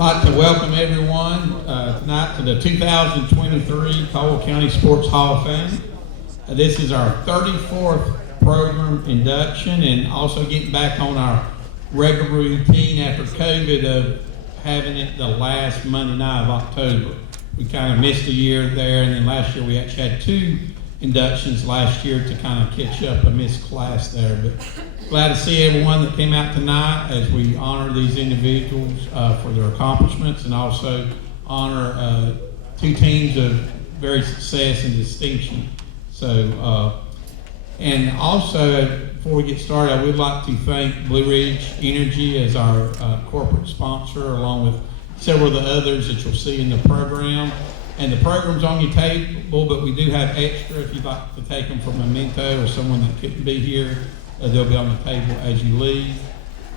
I'd like to welcome everyone tonight to the 2023 Caldwell County Sports Hall of Fame. This is our 34th program induction, and also getting back on our regular routine after COVID of having it the last Monday night of October. We kind of missed a year there, and then last year we actually had 2 inductions last year to kind of catch up a missed class there. But glad to see everyone that came out tonight as we honor these individuals for their accomplishments, and also honor 2 teams of very success and distinction. So, and also before we get started, I would like to thank Blue Ridge Energy as our corporate sponsor, along with several of the others that you'll see in the program. And the program's on your table, but we do have extra if you'd like to take them for memento or someone that couldn't be here. They'll be on the table as you leave.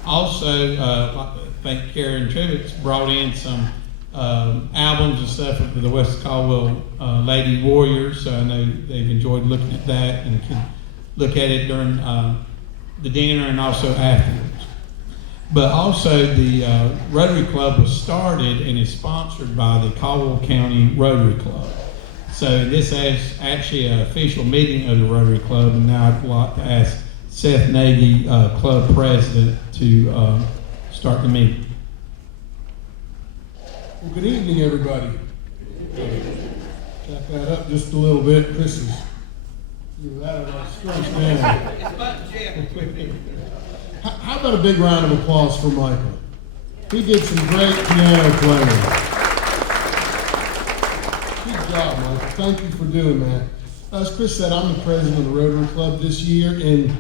Also, I'd like to thank Karen Trivets, brought in some albums and stuff for the West Caldwell Lady Warriors. So I know they've enjoyed looking at that and can look at it during the dinner and also afterwards. But also the Rotary Club was started and is sponsored by the Caldwell County Rotary Club. So this is actually an official meeting of the Rotary Club, and now I'd like to ask Seth Nagy, club president, to start the meeting. Well, good evening, everybody. Back that up just a little bit. Chris is that a strength man. How about a big round of applause for Michael? He did some great piano playing. Good job, Michael. Thank you for doing that. As Chris said, I'm the president of the Rotary Club this year, and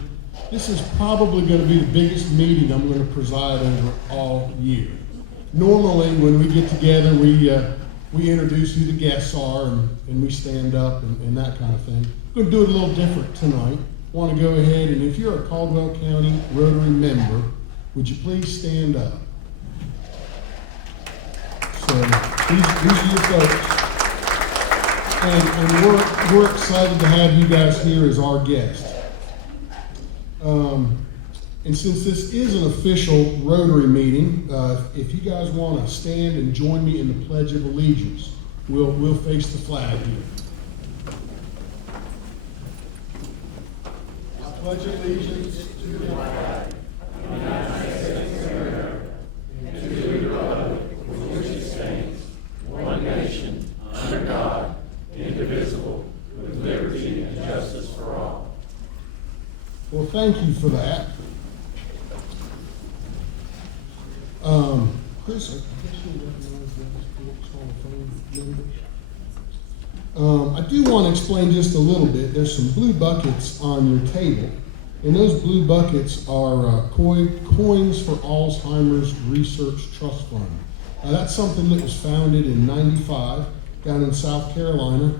this is probably going to be the biggest meeting I'm going to preside over all year. Normally, when we get together, we introduce who the guests are, and we stand up and that kind of thing. We're going to do it a little different tonight. Want to go ahead, and if you're a Caldwell County Rotary member, would you please stand up? So these are your folks, and we're excited to have you guys here as our guests. And since this is an official Rotary meeting, if you guys want to stand and join me in the Pledge of Allegiance, we'll face the flag here. I pledge allegiance to the flag of the United States of America and to the republic for which it stands, one nation, under God, indivisible, with liberty and justice for all. Well, thank you for that. Chris, I guess you recognize that Hall of Fame members. I do want to explain just a little bit. There's some blue buckets on your table, and those blue buckets are coins for Alzheimer's Research Trust Fund. That's something that was founded in '95 down in South Carolina.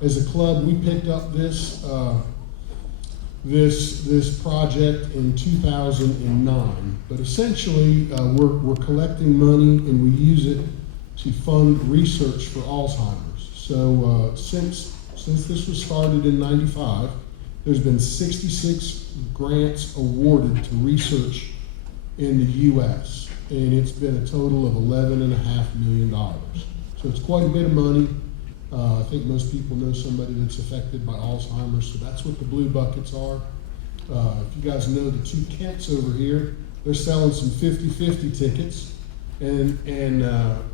As a club, we picked up this project in 2009. But essentially, we're collecting money, and we use it to fund research for Alzheimer's. So since this was started in '95, there's been 66 grants awarded to research in the U.S., and it's been a total of $11.5 million. So it's quite a bit of money. I think most people know somebody that's affected by Alzheimer's, so that's what the blue buckets are. If you guys know the 2 Kents over here, they're selling some 50-50 tickets, and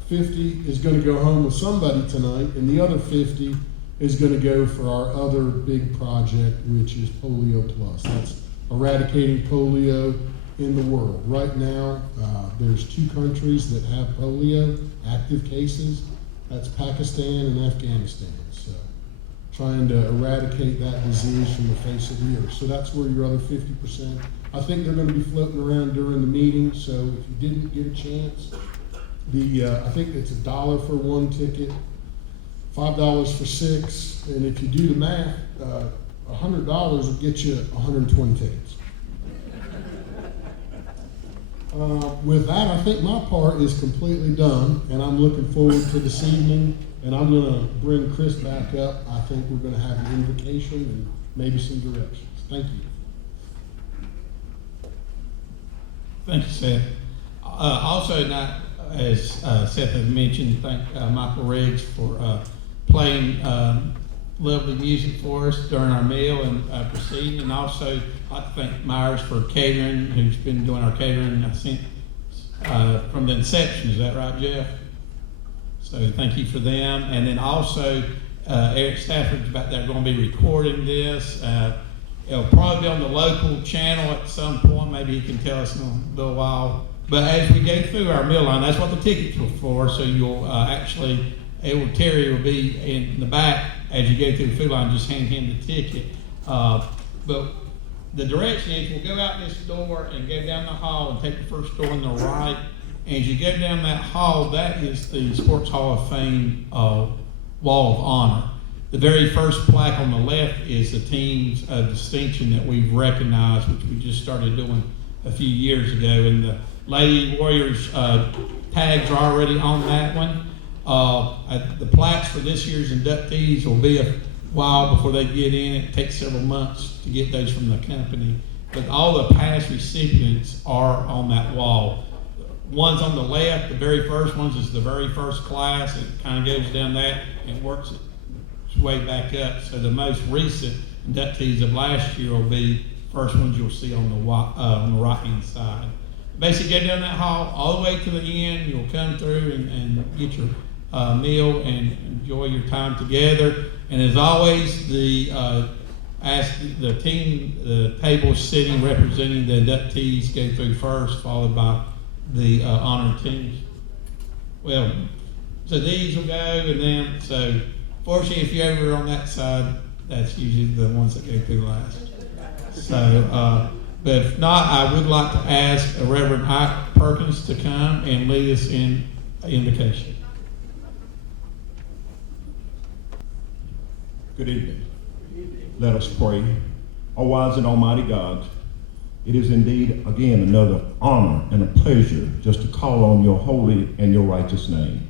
50 is going to go home with somebody tonight, and the other 50 is going to go for our other big project, which is Polio Plus. That's eradicating polio in the world. Right now, there's 2 countries that have polio, active cases. That's Pakistan and Afghanistan. So trying to eradicate that disease from the face of the earth. So that's where your other 50%. I think they're going to be floating around during the meeting, so if you didn't get a chance, I think it's $1 for 1 ticket, $5 for 6, and if you do the math, $100 will get you 120 tickets. With that, I think my part is completely done, and I'm looking forward to this evening, and I'm going to bring Chris back up. I think we're going to have an invocation and maybe some directions. Thank you. Thank you, Seth. Also, not as Seth has mentioned, thank Michael Riggs for playing lovely music for us during our meal and proceeding. And also, I'd like to thank Myers for catering, who's been doing our catering since from the inception. Is that right, Jeff? So thank you for them. And then also, Eric Stafford's back there going to be recording this. It'll probably be on the local channel at some point. Maybe he can tell us in a little while. But as we go through our meal line, that's what the tickets were for. So you'll Terry will be in the back as you go through the food line, just hand him the ticket. But the direction is we'll go out this door and go down the hall and take the first door on the right. And as you go down that hall, that is the Sports Hall of Fame Wall of Honor. The very first plaque on the left is the team's distinction that we've recognized, which we just started doing a few years ago. And the Lady Warriors tags are already on that one. The plaques for this year's inductees will be a while before they get in. It takes several months to get those from the company. But all the past recipients are on that wall. One's on the left, the very first ones is the very first class. It kind of goes down that and works its way back up. So the most recent inductees of last year will be the first ones you'll see on the right-hand side. Basically, go down that hall all the way to the end. You'll come through and get your meal and enjoy your time together. And as always, the table sitting representing the inductees go through first, followed by the honored teams. Well, so these will go, and then, so fortunately, if you're over on that side, that's usually the ones that go through last. So, but if not, I would like to ask Reverend Ike Perkins to come and lead us in invocation. Good evening. Let us pray. O wise and almighty God, it is indeed, again, another honor and a pleasure just to call on your holy and your righteous name.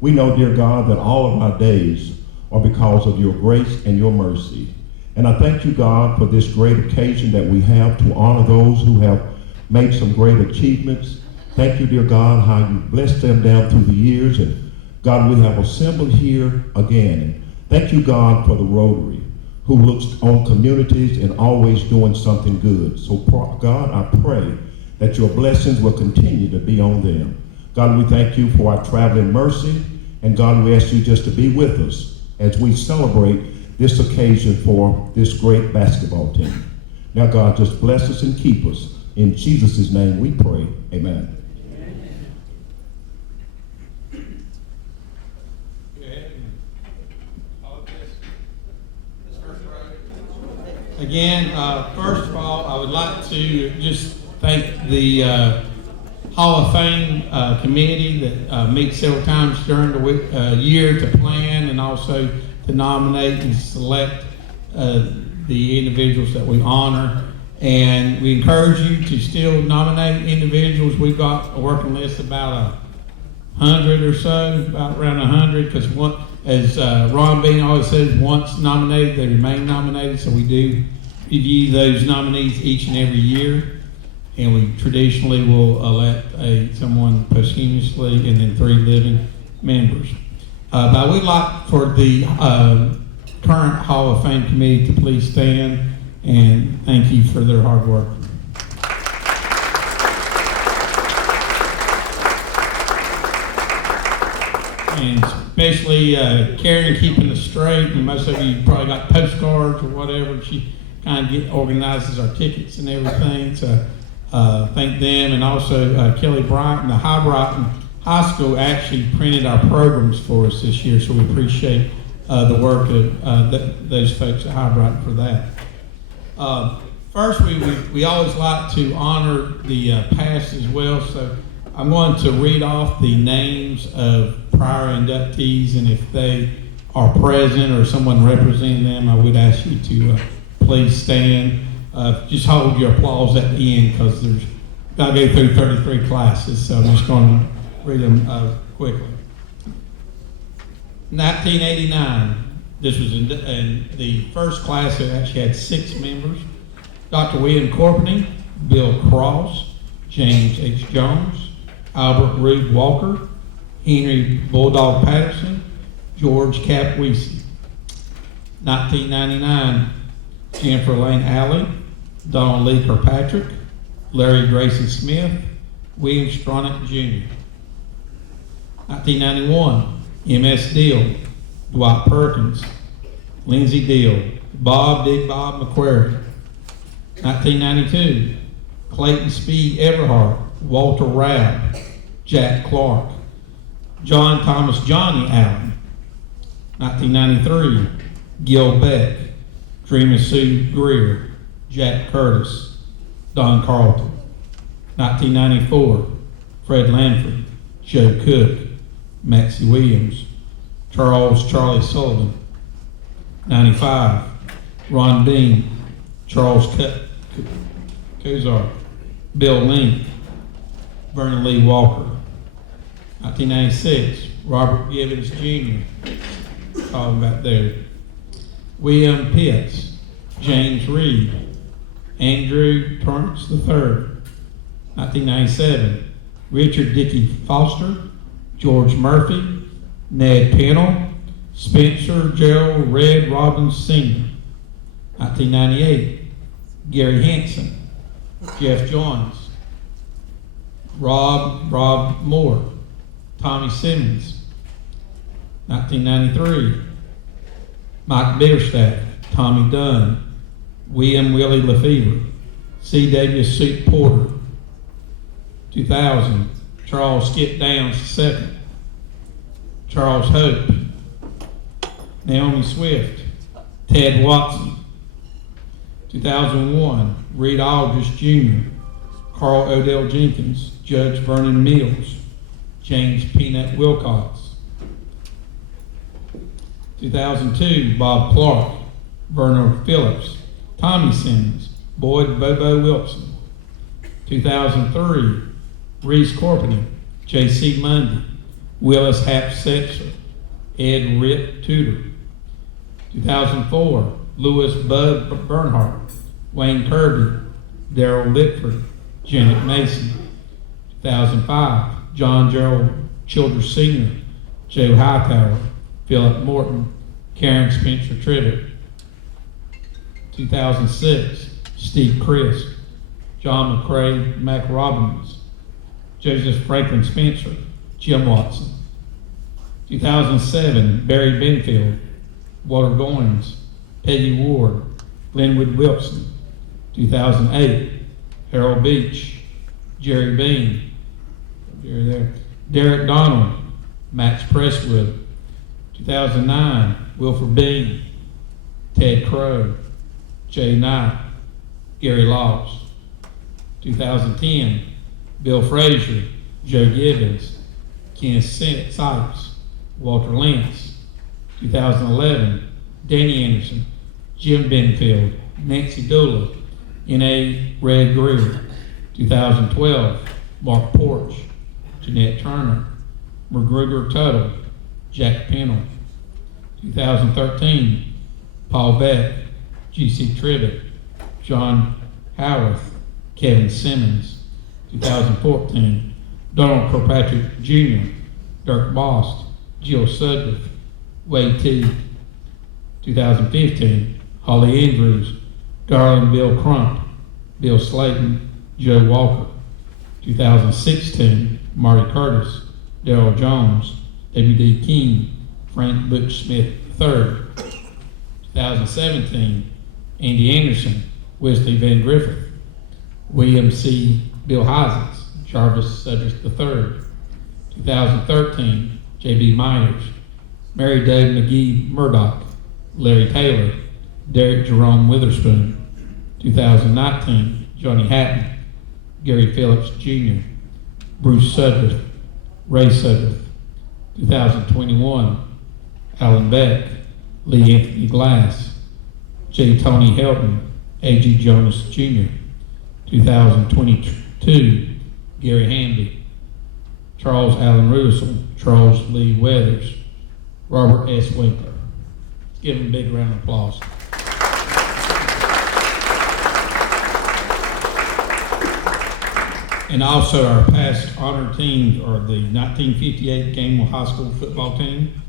We know, dear God, that all of our days are because of your grace and your mercy. And I thank you, God, for this great occasion that we have to honor those who have made some great achievements. Thank you, dear God, how you blessed them down through the years. And God, we have assembled here again. And thank you, God, for the Rotary, who looks on communities and always doing something good. So, God, I pray that your blessings will continue to be on them. God, we thank you for our traveling mercy. And God, we ask you just to be with us as we celebrate this occasion for this great basketball team. Now, God, just bless us and keep us. In Jesus' name we pray. Amen. Again, first of all, I would like to just thank the Hall of Fame committee that meets several times during the year to plan and also to nominate and select the individuals that we honor. And we encourage you to still nominate individuals. We've got a working list about 100 or so, about around 100, because as Ron Bean always says, once nominated, they remain nominated. So we do review those nominees each and every year. And we traditionally will elect someone posthumously and then 3 living members. But I would like for the current Hall of Fame committee to please stand and thank you for their hard work. And especially Karen keeping us straight, and most of you probably got postcards or whatever. She kind of organizes our tickets and everything, so thank them. And also Kelly Bryant, the High School actually printed our programs for us this year, so we appreciate the work of those folks at High Brighton for that. First, we always like to honor the past as well, so I'm going to read off the names of prior inductees, and if they are present or someone representing them, I would ask you to please stand. Just hold your applause at the end, because there's got to go through 33 classes, so I'm just going to read them quickly. 1989, this was in the first class that actually had 6 members. Dr. William Corpeny, Bill Cross, James H. Jones, Albert Reed Walker, Henry Bulldog Patterson, George Capweese. 1999, Jennifer Lane Alley, Donald Lee Kirkpatrick, Larry Grayson Smith, William Stronach Jr. 1991, M.S. Deal, Dwight Perkins, Lindsey Deal, Bob Big Bob McQuarrie. 1992, Clayton Speed Everhart, Walter Rabb, Jack Clark, John Thomas Johnny Allen. 1993, Gil Beck, Dreamer Sue Greer, Jack Curtis, Don Carlton. 1994, Fred Lanford, Joe Cook, Maxie Williams, Charles Charlie Sullivan. 95, Ron Bean, Charles Kozar, Bill Link, Vernon Lee Walker. 1996, Robert Gibbons Jr., talking about there. William Pitts, James Reed, Andrew Torrance III. 1997, Richard Dickey Foster, George Murphy, Ned Pennell, Spencer Gerald Red Robbins Sr. 1998, Gary Hanson, Jeff Johns, Rob Moore, Tommy Simmons. 1993, Mike Biggerstaff, Tommy Dunn, William Willie Lefevre, C.W. Suit Porter. 2000, Charles Skip Downs II, Charles Hope, Naomi Swift, Ted Watson. 2001, Reed Aldridge Jr., Carl Odell Jenkins, Judge Vernon Mills, James Peanut Wilcox. 2002, Bob Clark, Vernon Phillips, Tommy Simmons, Boyd Bobo Wilson. 2003, Reese Corpany, J.C. Mundy, Willis Hap Setzer, Ed Rip Tudor. 2004, Louis Bud Bernhardt, Wayne Kirby, Darrell Litford, Janet Mason. 2005, John Gerald Childers Sr., Joe Hightower, Philip Morton, Karen Spencer Trivett. 2006, Steve Crisp, John McCrae Mac Robbins, Joseph Franklin Spencer, Jim Watson. 2007, Barry Benfield, Walter Goins, Peggy Ward, Glenwood Wilson. 2008, Harold Beach, Jerry Bean, Derek Donald, Max Presswood. 2009, Wilford Bean, Ted Crow, Jay Knight, Gary Laws. 2010, Bill Frazier, Joe Gibbons, Kenneth Sykes, Walter Lentz. 2011, Denny Anderson, Jim Benfield, Nancy Dooley, N.A. Red Greer. 2012, Mark Porch, Jeanette Turner, McGregor Tuttle, Jack Pennell. 2013, Paul Beck, G.C. Trivett, John Howarth, Kevin Simmons. 2014, Donald Kirkpatrick Jr., Dirk Bost, Jill Sudworth, Wade T. 2015, Holly Andrews, Garland Bill Crump, Bill Slayton, Joe Walker. 2016, Marty Curtis, Darrell Jones, W.D. King, Frank Butch Smith III. 2017, Andy Anderson, Wesley Van Griffith, William C. Bill Heisels, Jarvis Sudrich III. 2013, J.B. Myers, Mary Dave McGee Murdoch, Larry Taylor, Derek Jerome Witherspoon. 2019, Johnny Hatton, Gary Phillips Jr., Bruce Sudrith, Ray Sudrith. 2021, Alan Beck, Lee Anthony Glass, J. Tony Helton, A.G. Jonas Jr. 2022, Gary Hamby, Charles Allen Russell, Charles Lee Weathers, Robert S. Winkler. Let's give them a big round of applause. And also our past honor teams are the 1958 Gamewell High School football team,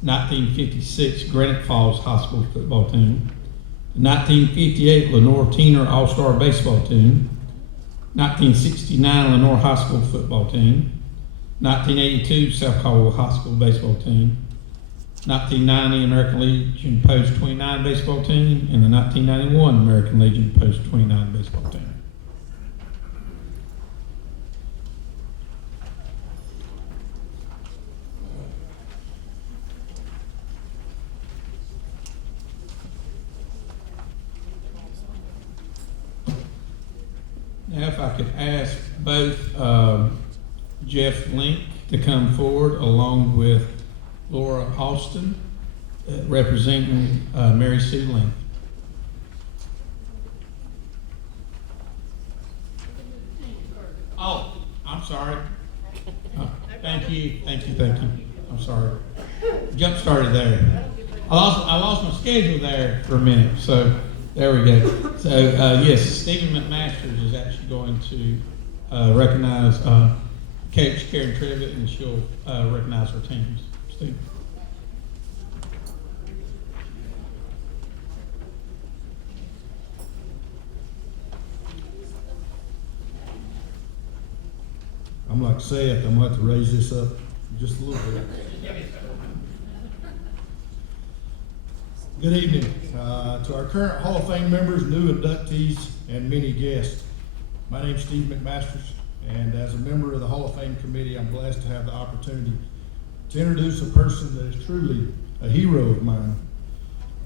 1956 Granite Falls High School football team, the 1958 Lenoir All-Star baseball team, 1969 Lenoir High School football team, 1982 South Caldwell High School baseball team, 1990 American Legion Post 29 baseball team, and the 1991 American Legion Post 29 baseball team. Now, if I could ask both Jeff Link to come forward along with Laura Austin, representing Mary Sue Link. Oh, I'm sorry. Thank you. I'm sorry. Jump started there. I lost my schedule there for a minute, so there we go. So yes, Stephen McMasters is actually going to recognize Coach Karen Trevitt, and she'll recognize her teams. Stephen. I'm like Seth, I'm going to have to raise this up just a little bit. Good evening to our current Hall of Fame members, new inductees, and many guests. My name is Steve McMasters, and as a member of the Hall of Fame committee, I'm blessed to have the opportunity to introduce a person that is truly a hero of mine.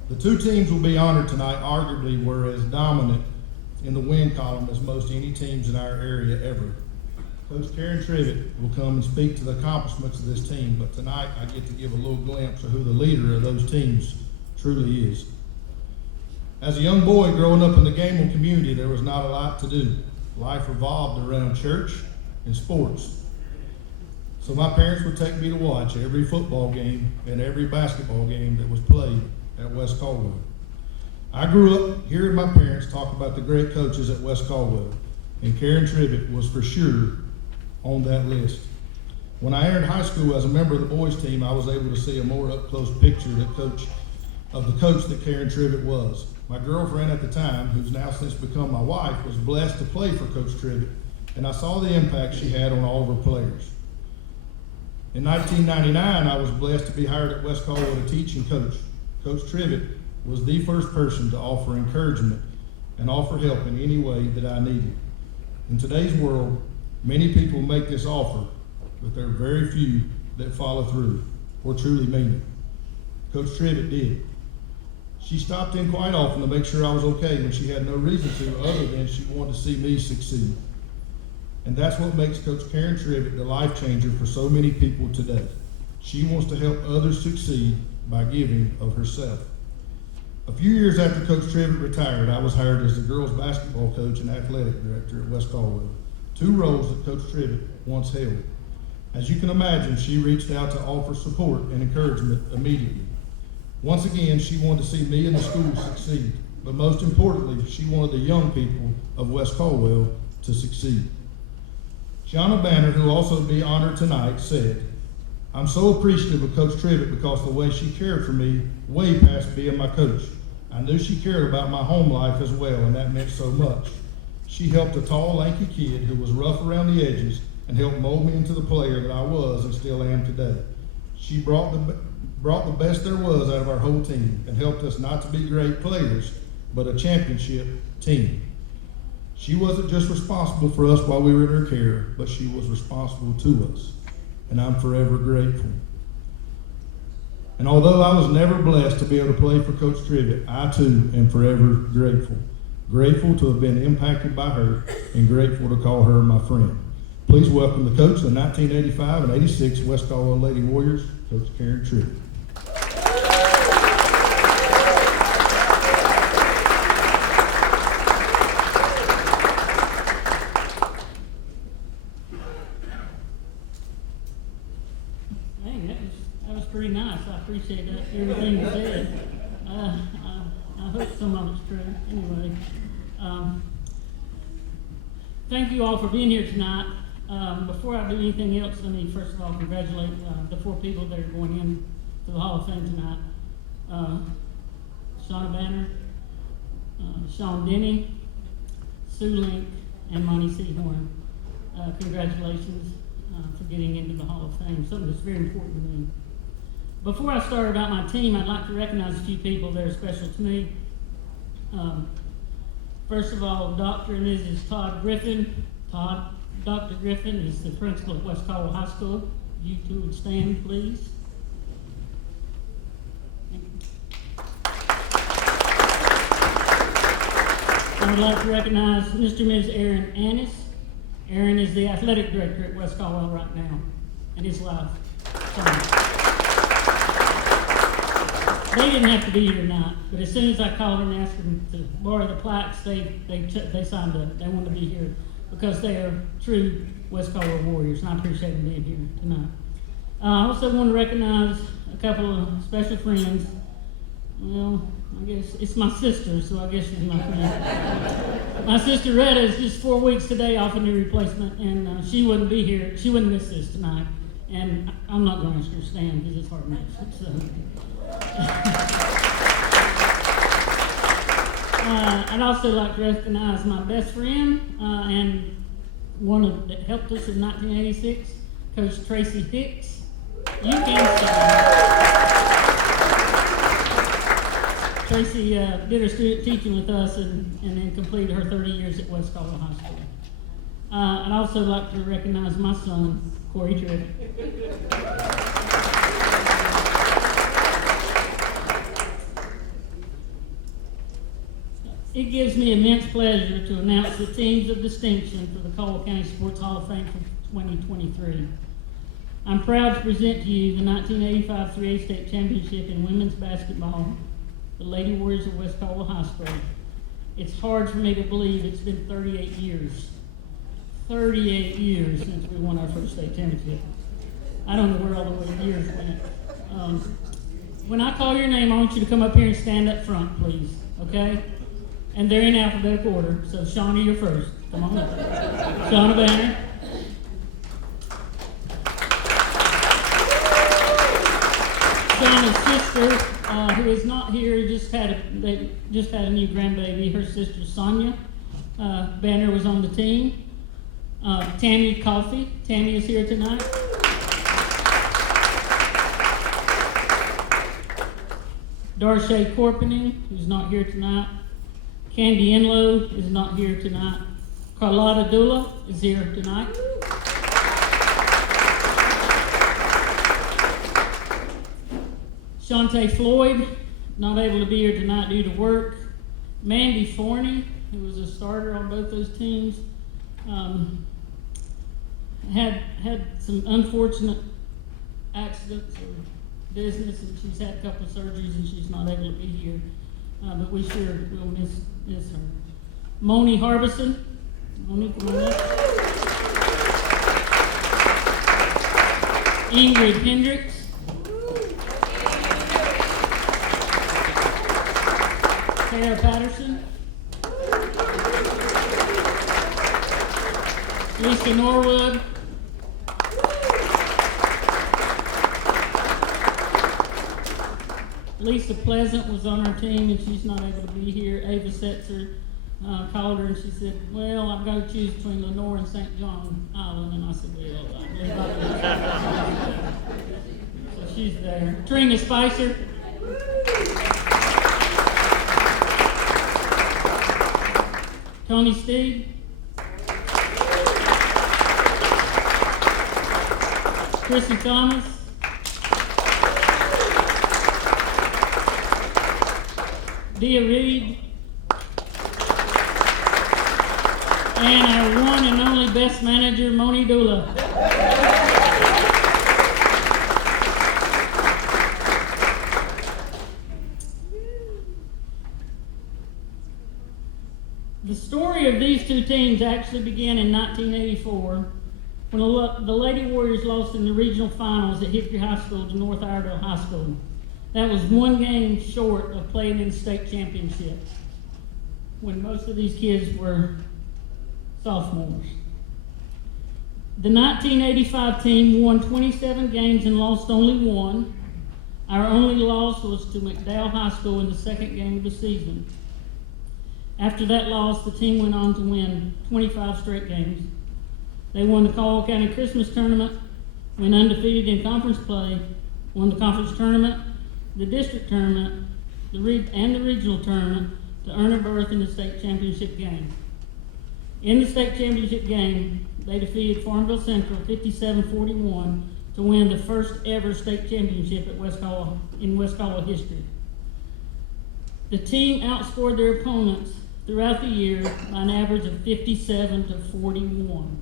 The two teams will be honored tonight arguably were as dominant in the win column as most any teams in our area ever. Coach Karen Trevitt will come and speak to the accomplishments of this team, but tonight I get to give a little glimpse of who the leader of those teams truly is. As a young boy growing up in the Gamewell community, there was not a lot to do. Life revolved around church and sports. So my parents would take me to watch every football game and every basketball game that was played at West Caldwell. I grew up hearing my parents talk about the great coaches at West Caldwell, and Karen Trevitt was for sure on that list. When I entered high school as a member of the boys team, I was able to see a more up-close picture of the coach that Karen Trevitt was. My girlfriend at the time, who's now since become my wife, was blessed to play for Coach Trevitt, and I saw the impact she had on all of her players. In 1999, I was blessed to be hired at West Caldwell to teach and coach. Coach Trevitt was the first person to offer encouragement and offer help in any way that I needed. In today's world, many people make this offer, but there are very few that follow through or truly mean it. Coach Trevitt did. She stopped in quite often to make sure I was okay when she had no reason to, other than she wanted to see me succeed. And that's what makes Coach Karen Trevitt the life changer for so many people today. She wants to help others succeed by giving of herself. A few years after Coach Trevitt retired, I was hired as the girls basketball coach and athletic director at West Caldwell, two roles that Coach Trevitt once held. As you can imagine, she reached out to offer support and encouragement immediately. Once again, she wanted to see me and the school succeed, but most importantly, she wanted the young people of West Caldwell to succeed. Shawn Banner, who will also be honored tonight, said, "I'm so appreciative of Coach Trevitt because the way she cared for me way past being my coach. I knew she cared about my home life as well, and that meant so much. She helped a tall, lanky kid who was rough around the edges and helped mold me into the player that I was and still am today. She brought the best there was out of our whole team and helped us not to be great players, but a championship team. She wasn't just responsible for us while we were in her care, but she was responsible to us, and I'm forever grateful. And although I was never blessed to be able to play for Coach Trevitt, I too am forever grateful. Grateful to have been impacted by her and grateful to call her my friend. Please welcome the coach of the 1985 and 86 West Caldwell Lady Warriors, Coach Karen Trevitt. That was pretty nice. I appreciate that, everything you said. I hope some of it's true. Anyway, thank you all for being here tonight. Before I do anything else, let me first of all congratulate the 4 people that are going in to the Hall of Fame tonight. Shawn Banner, Shawn Denny, Sue Link, and Monte Seahorn. Congratulations for getting into the Hall of Fame, something that's very important to me. Before I start about my team, I'd like to recognize a few people that are special to me. First of all, Dr. and Mrs. Todd Griffin. Dr. Griffin is the principal at West Caldwell High School. You two would stand, please. I would like to recognize Mr. and Ms. Aaron Annis. Aaron is the athletic director at West Caldwell right now, and his wife, Shawn. They didn't have to be here tonight, but as soon as I called and asked them to borrow the plaques, they signed up. They wanted to be here because they are true West Caldwell Warriors, and I appreciate them being here tonight. I also want to recognize a couple of special friends. Well, I guess it's my sister, so I guess she's my friend. My sister Retta is just 4 weeks today off a knee replacement, and she wouldn't be here. She wouldn't miss this tonight, and I'm not going to ask her to stand because it's hard to miss. So. I'd also like to recognize my best friend and one that helped us in 1986, Coach Tracy Hicks. You can stand. Tracy did her student teaching with us and then completed her 30 years at West Caldwell High School. I'd also like to recognize my son, Corey Tripp. It gives me immense pleasure to announce the teams of distinction for the Caldwell County Sports Hall of Fame for 2023. I'm proud to present to you the 1985 3A State Championship in women's basketball, the Lady Warriors of West Caldwell High School. It's hard for me to believe it's been 38 years. 38 years since we won our first state championship. I don't know where all the years went. When I call your name, I want you to come up here and stand up front, please, okay? And they're in alphabetical order, so Shawn, you're first. Come on up. Shawn Banner. Shonna's sister, who is not here, they just had a new grandbaby. Her sister Sonia Banner was on the team. Tammy Coffey. Tammy is here tonight. Darche Corpening, who's not here tonight. Candy Enlow is not here tonight. Carlotta Dula is here tonight. Shante Floyd, not able to be here tonight due to work. Mandy Forney, who was a starter on both those teams, had some unfortunate accidents or business, and she's had a couple of surgeries, and she's not able to be here. But we sure will miss her. Moni Harbison. Moni, come on up. Ingrid Hendricks. Sarah Patterson. Lisa Norwood. Lisa Pleasant was on our team, and she's not able to be here. Ava Setzer called her, and she said, well, I've got to choose between Lenoir and St. John Island. And I said, well, I believe I can. So she's there. Trina Spicer. Tony Steed. Chrissy Thomas. Dia Reed, and our one and only best manager, Moni Dula. The story of these two teams actually began in 1984 when the Lady Warriors lost in the regional finals at Hickory High School to North Iredell High School. That was one game short of playing in the state championship when most of these kids were sophomores. The 1985 team won 27 games and lost only one. Our only loss was to McDowell High School in the second game of the season. After that loss, the team went on to win 25 straight games. They won the Caldwell County Christmas Tournament, went undefeated in conference play, won the conference tournament, the district tournament, and the regional tournament to earn a berth in the state championship game. In the state championship game, they defeated Farmville Central 57-41 to win the first ever state championship at in West Caldwell history. The team outscored their opponents throughout the year by an average of 57-41.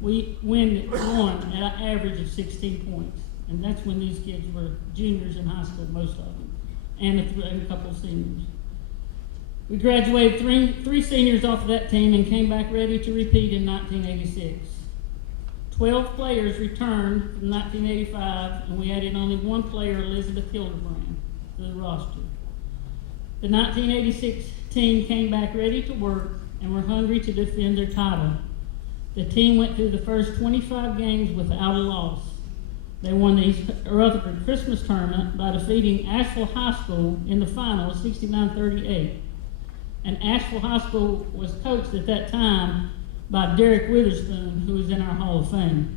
We won at an average of 16 points, and that's when these kids were juniors in high school, most of them, and a couple of seniors. We graduated three seniors off of that team and came back ready to repeat in 1986. 12 players returned from 1985, and we added only one player, Elizabeth Hildebrand, to the roster. The 1986 team came back ready to work and were hungry to defend their title. The team went through the first 25 games without a loss. They won the Rutherford Christmas Tournament by defeating Asheville High School in the final 69-38. And Asheville High School was coached at that time by Derek Witherspoon, who is in our Hall of Fame.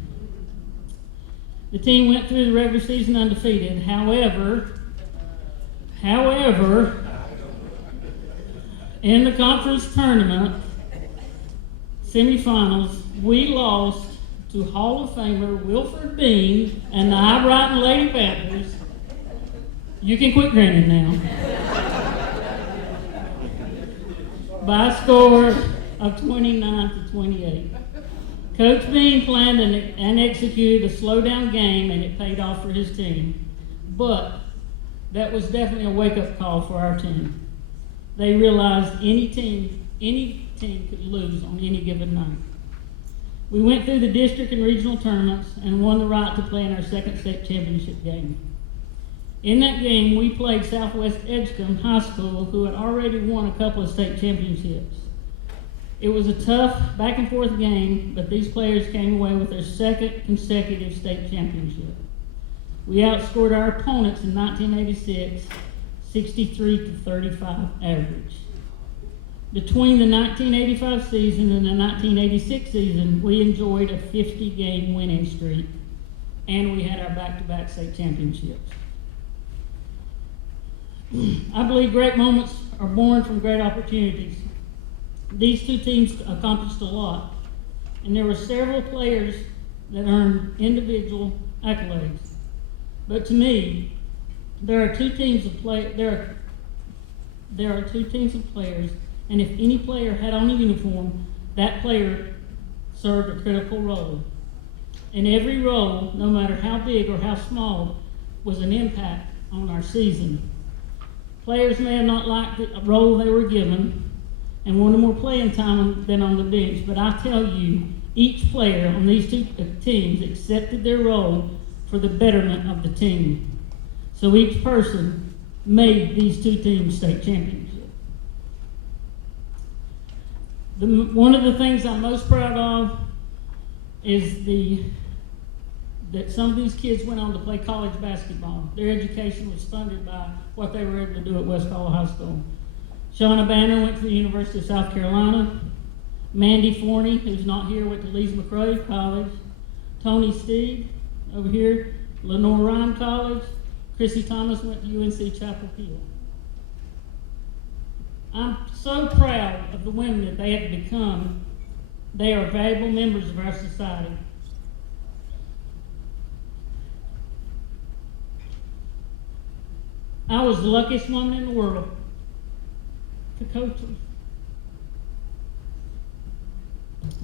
The team went through the regular season undefeated. However, in the conference tournament semifinals, we lost to Hall of Famer Wilford Bean and the High-Brighton Lady Panthers. You can quit grinning now. By a score of 29-28. Coach Bean planned and executed a slow-down game, and it paid off for his team. But that was definitely a wake-up call for our team. They realized any team could lose on any given night. We went through the district and regional tournaments and won the right to play in our second state championship game. In that game, we played Southwest Edgecombe High School, who had already won a couple of state championships. It was a tough back-and-forth game, but these players came away with their second consecutive state championship. We outscored our opponents in 1986, 63-35 average. Between the 1985 season and the 1986 season, we enjoyed a 50-game winning streak, and we had our back-to-back state championships. I believe great moments are born from great opportunities. These two teams accomplished a lot, and there were several players that earned individual accolades. But to me, there are two teams of players, and if any player had on a uniform, that player served a critical role. And every role, no matter how big or how small, was an impact on our season. Players may have not liked the role they were given and wanted more playing time than on the bench, but I tell you, each player on these two teams accepted their role for the betterment of the team. So each person made these two teams state champions. One of the things I'm most proud of is that some of these kids went on to play college basketball. Their education was funded by what they were able to do at West Caldwell High School. Shawn Banner went to the University of South Carolina. Mandy Forney, who's not here, went to Lees McRae College. Tony Steed, over here, Lenoir College. Chrissy Thomas went to UNC Chapel Hill. I'm so proud of the women that they have become. They are valuable members of our society. I was the luckiest woman in the world to coach them.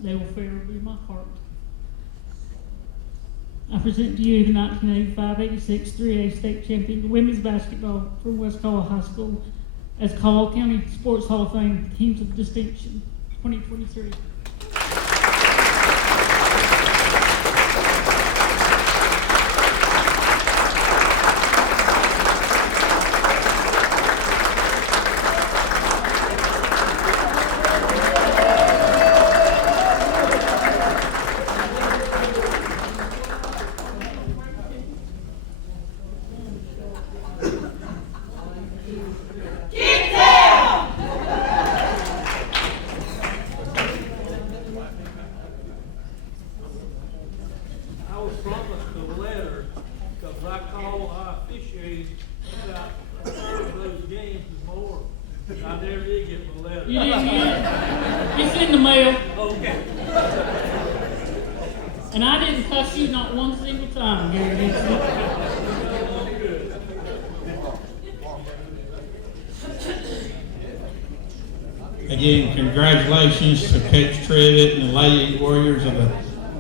They will forever be my heart. I present to you the 1985-86 3A state champion women's basketball from West Caldwell High School as Caldwell County Sports Hall of Fame Teams of Distinction 2023. not one single time, Gary Dixon. Again, congratulations to Coach Trevitt and the Lady Warriors of the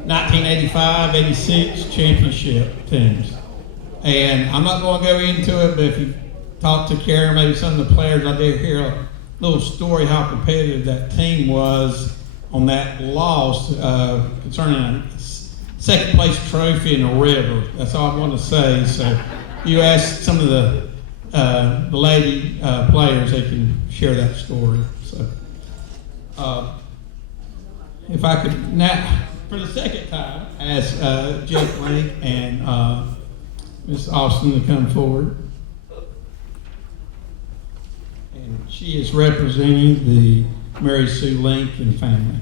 1985-86 championship teams. And I'm not going to go into it, but if you talk to Karen, maybe some of the players, I did hear a little story how competitive that team was on that loss concerning a second place trophy in a river. That's all I want to say. So you ask some of the lady players, they can share that story. So if I could now, for the second time, ask Jake Link and Ms. Austin to come forward. And she is representing the Mary Sue Link and family.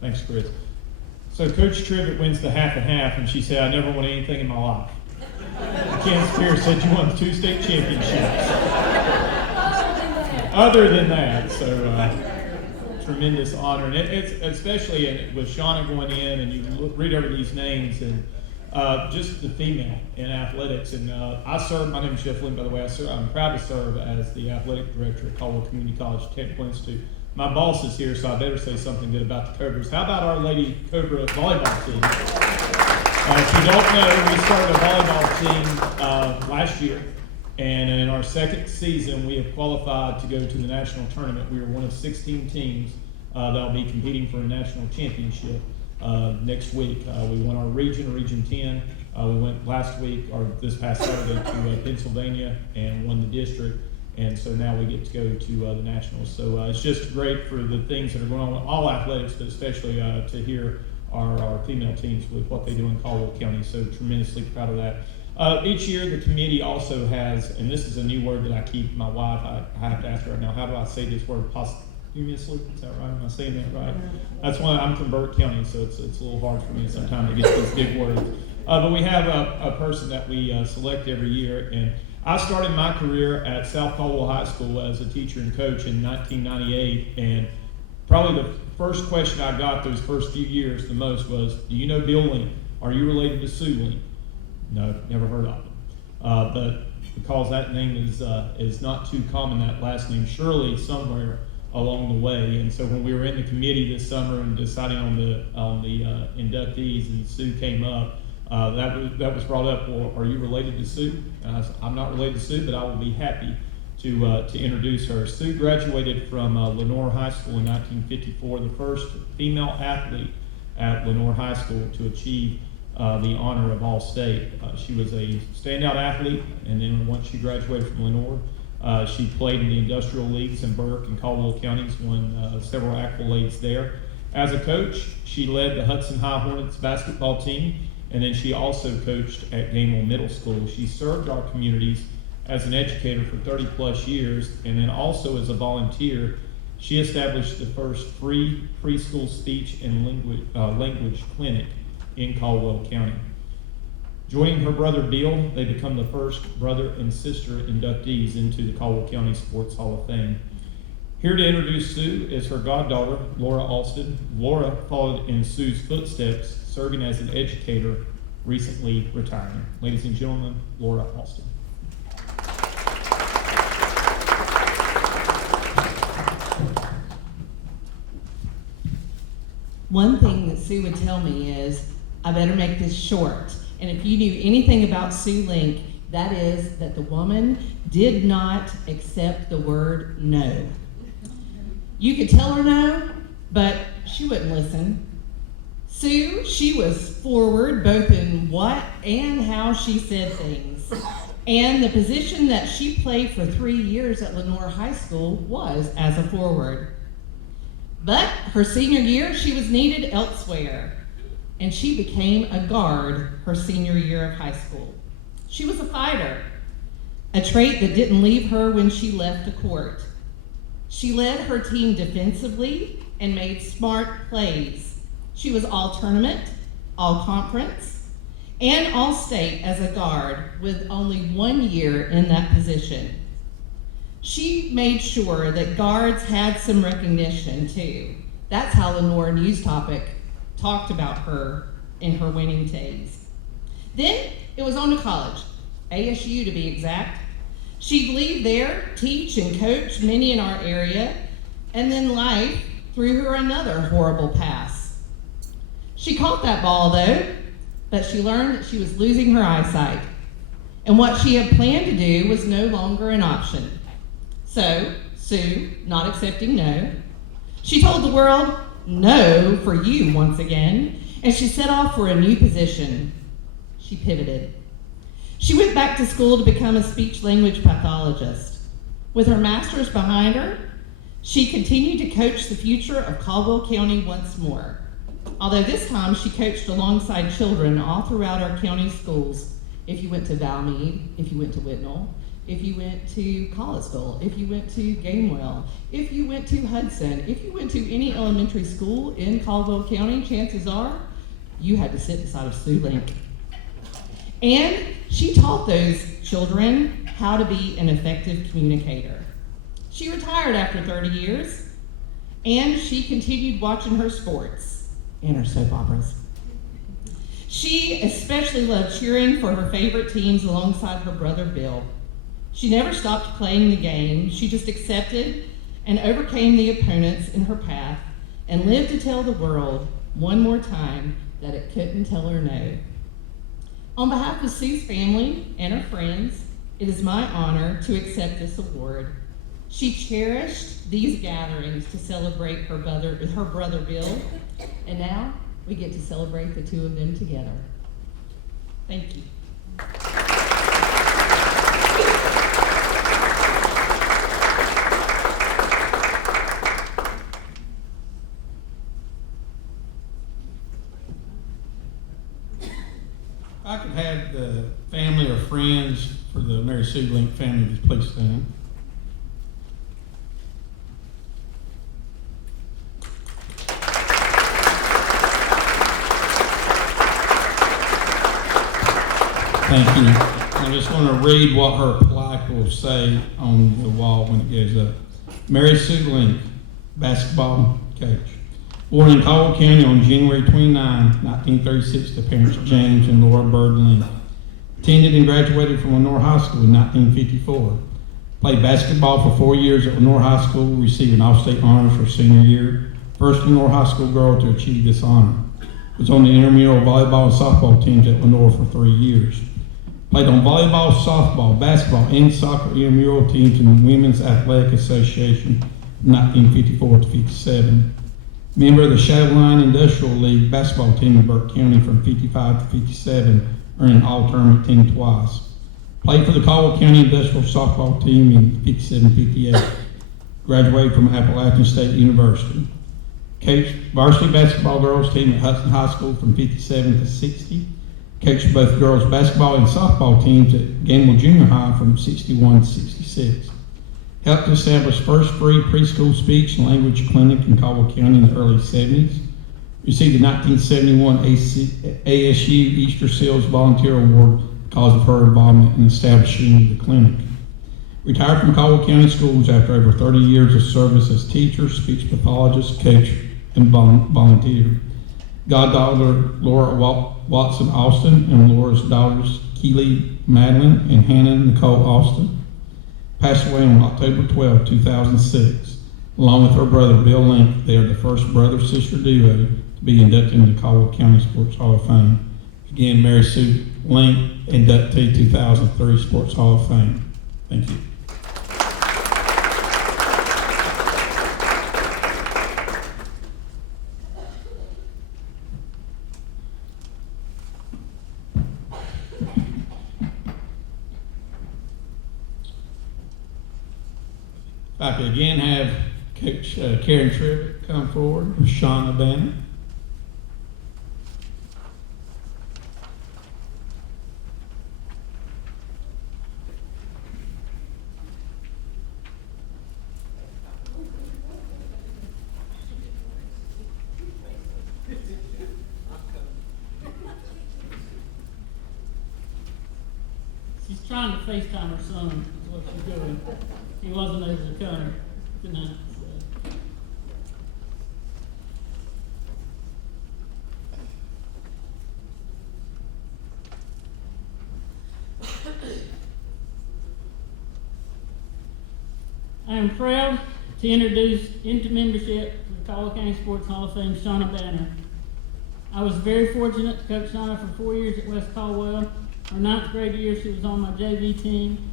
Thanks, Chris. So Coach Trivet wins the half and half, and she said, "I never won anything in my life." Kansas Spears said you won 2 state championships. Other than that, so tremendous honor, and it's especially with Shawn going in, and you read over these names, and just the female in athletics. And I serve. My name is Jeff Lynn, by the way. I'm proud to serve as the athletic director at Caldwell Community College Technical Institute. My boss is here, so I better say something good about the Cobras. How about our Lady Cobra volleyball team? If you don't know, we started a volleyball team last year, and in our second season, we have qualified to go to the national tournament. We are one of 16 teams that will be competing for a national championship next week. We won our Region 10. We went last week, or this past Saturday, to Pennsylvania and won the district. And so now we get to go to the Nationals. So it's just great for the things that are going on in all athletics, but especially to hear our female teams with what they do in Caldwell County. So tremendously proud of that. Each year the committee also has, and this is a new word that I keep my wife, I have to ask her right now, how do I say this word, posthumously? Is that right? Am I saying that right? That's why I'm from Burke County, so it's a little hard for me sometimes to get these big words. But we have a person that we select every year, and I started my career at South Caldwell High School as a teacher and coach in 1998, and probably the first question I got those first few years the most was, do you know Bill Link? Are you related to Sue Link? No, never heard of him. But because that name is not too common, that last name, surely somewhere along the way. And so when we were in the committee this summer and deciding on the inductees, and Sue came up, that was brought up. Well, are you related to Sue? And I said, I'm not related to Sue, but I will be happy to introduce her. Sue graduated from Lenoir High School in 1954, the first female athlete at Lenoir High School to achieve the honor of All-State. She was a standout athlete, and then once she graduated from Lenoir, she played in the industrial leagues in Burke and Caldwell counties, won several accolades there. As a coach, she led the Hudson High Hornets basketball team, and then she also coached at Gamewell Middle School. She served our communities as an educator for 30 plus years, and then also as a volunteer, she established the first free preschool speech and language clinic in Caldwell County. Joining her brother Bill, they become the first brother and sister inductees into the Caldwell County Sports Hall of Fame. Here to introduce Sue is her goddaughter, Laura Alston. Laura followed in Sue's footsteps, serving as an educator, recently retiring. Ladies and gentlemen, Laura Alston. One thing that Sue would tell me is, I better make this short. And if you knew anything about Sue Link, that is that the woman did not accept the word no. You could tell her no, but she wouldn't listen. Sue, she was forward both in what and how she said things. And the position that she played for 3 years at Lenoir High School was as a forward. But her senior year, she was needed elsewhere, and she became a guard her senior year of high school. She was a fighter, a trait that didn't leave her when she left the court. She led her team defensively and made smart plays. She was all-tournament, all-conference, and all-state as a guard with only 1 year in that position. She made sure that guards had some recognition too. That's how Lenoir News Topic talked about her in her winning days. Then it was on to college, ASU to be exact. She'd leave there, teach and coach many in our area, and then life threw her another horrible pass. She caught that ball though, but she learned that she was losing her eyesight, and what she had planned to do was no longer an option. So, Sue, not accepting no, she told the world, no for you once again, and she set off for a new position. She pivoted. She went back to school to become a speech-language pathologist. With her master's behind her, she continued to coach the future of Caldwell County once more. Although this time she coached alongside children all throughout our county schools. If you went to Valmead, if you went to Whitnall, if you went to Collisville, if you went to Gamewell, if you went to Hudson, if you went to any elementary school in Caldwell County, chances are you had to sit beside a Sue Link. And she taught those children how to be an effective communicator. She retired after 30 years, and she continued watching her sports and her soap operas. She especially loved cheering for her favorite teams alongside her brother Bill. She never stopped playing the game. She just accepted and overcame the opponents in her path and lived to tell the world one more time that it couldn't tell her no. On behalf of Sue's family and her friends, it is my honor to accept this award. She cherished these gatherings to celebrate her brother Bill, and now we get to celebrate the two of them together. Thank you. If I could have the family or friends for the Mary Sue Link family to please stand. Thank you. I just want to read what her plaque will say on the wall when it goes up. Mary Sue Link, basketball coach. Born in Caldwell County on January 29, 1936 to parents James and Laura Bird Link. Attended and graduated from Lenoir High School in 1954. Played basketball for 4 years at Lenoir High School, receiving all-state honors for senior year. First Lenoir High School girl to achieve this honor. Was on the intramural volleyball and softball teams at Lenoir for 3 years. Played on volleyball, softball, basketball, and soccer intramural teams in the Women's Athletic Association from 1954 to 57. Member of the Shadow Industrial League basketball team in Burke County from 55 to 57, earning all-tournament team twice. Played for the Caldwell County Industrial softball team in 57-58. Graduated from Appalachian State University. Coached varsity basketball girls team at Hudson High School from 57 to 60. Coached both girls basketball and softball teams at Gamewell Junior High from 61 to 66. Helped to establish first free preschool speech and language clinic in Caldwell County in the early 70s. Received the 1971 ASU Easter Seals Volunteer Award because of her involvement in establishing the clinic. Retired from Caldwell County Schools after over 30 years of service as teacher, speech pathologist, coach, and volunteer. Goddaughter Laura Watson Austin and Laura's daughters Keely Madeline and Hannah Nicole Austin. Passed away on October 12, 2006. Along with her brother Bill Link, they are the first brother-sister duo to be inducted into Caldwell County Sports Hall of Fame. Again, Mary Sue Link, inductee 2003 Sports Hall of Fame. Thank you. If I could again have Coach Karen Tribbett come forward with Shawn Banner. She's trying to FaceTime her son, is what she's doing. He wasn't able to come tonight. So. I am proud to introduce into membership to the Caldwell County Sports Hall of Fame, Shawn. I was very fortunate to coach Schonna for 4 years at West Caldwell. Her 9th grade year, she was on my JV team.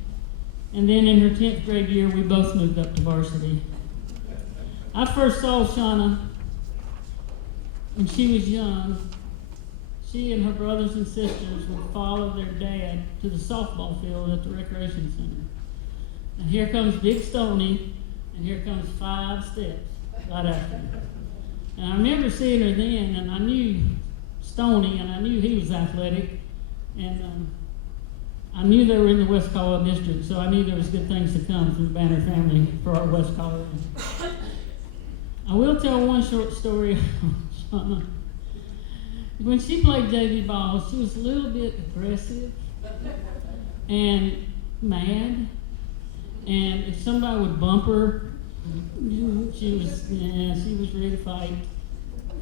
And then in her 10th grade year, we both moved up to varsity. I first saw Schonna when she was young. She and her brothers and sisters would follow their dad to the softball field at the recreation center. And here comes Big Stoney, and here comes 5 steps right after her. And I remember seeing her then, and I knew Stoney, and I knew he was athletic, and I knew they were in the West Caldwell district, so I knew there was good things to come from the Banner family for our West Caldwell. I will tell one short story on Schonna. When she played JV ball, she was a little bit aggressive and mad, and if somebody would bump her, she was ready to fight.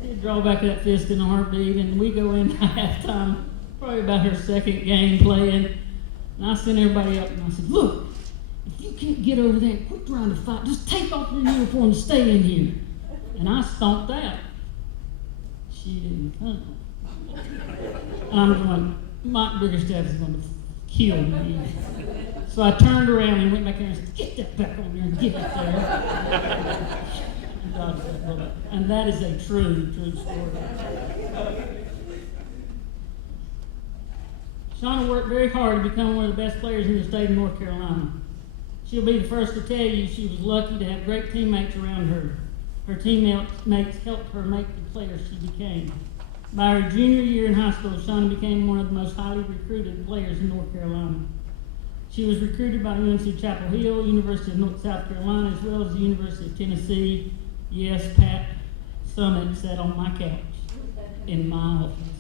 She'd draw back that fist in a heartbeat, and we go in halftime, probably about her 2nd game playing, and I sent everybody up and I said, look, if you can't get over there and quit trying to fight, just take off your uniform and stay in here. And I stomped out. She didn't come. And I'm going, Mike Biggerstaff is going to kill me. So I turned around and went back there and said, get that back on there and get up there. And that is a true story. Schonna worked very hard to become one of the best players in the state of North Carolina. She'll be the first to tell you she was lucky to have great teammates around her. Her teammates helped her make the player she became. By her junior year in high school, Schonna became one of the most highly recruited players in North Carolina. She was recruited by UNC Chapel Hill, University of South Carolina, as well as the University of Tennessee. Yes, Pat Summit sat on my couch in my office.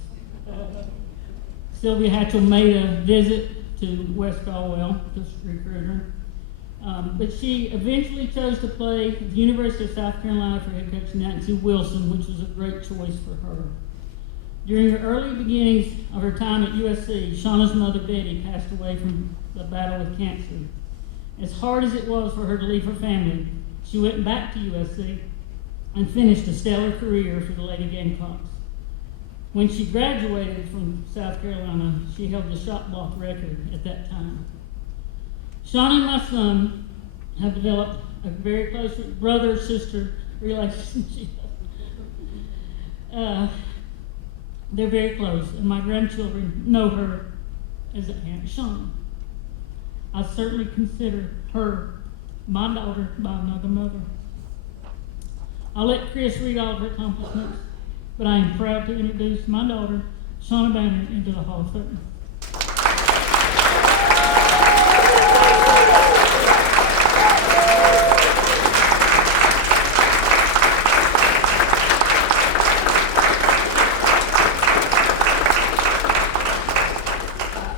Sylvia Hatchell made a visit to West Caldwell to recruit her. But she eventually chose to play at the University of South Carolina for head coach Nancy Wilson, which was a great choice for her. During the early beginnings of her time at USC, Shauna's mother, Betty, passed away from the battle with cancer. As hard as it was for her to leave her family, she went back to USC and finished a stellar career for the Lady Gamecocks. When she graduated from South Carolina, she held the shot block record at that time. Shawn and my son have developed a very close brother-sister relationship. They're very close, and my grandchildren know her as Aunt Shawn. I certainly consider her my daughter by another mother. I'll let Chris read all of her accomplishments, but I am proud to introduce my daughter, Shauna Banner, into the Hall of Fame.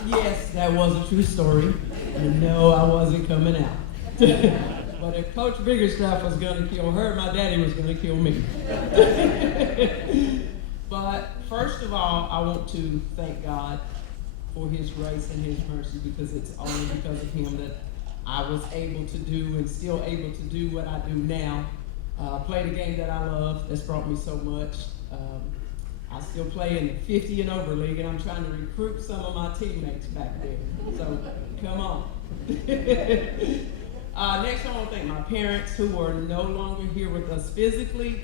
Yes, that was a true story. And no, I wasn't coming out. But if Coach Biggerstaff was going to kill her, my daddy was going to kill me. But first of all, I want to thank God for his grace and his mercy, because it's only because of him that I was able to do and still able to do what I do now. Play the game that I love. That's brought me so much. I still play in the 50 and over league, and I'm trying to recruit some of my teammates back there. So come on. Next, I want to thank my parents, who are no longer here with us physically,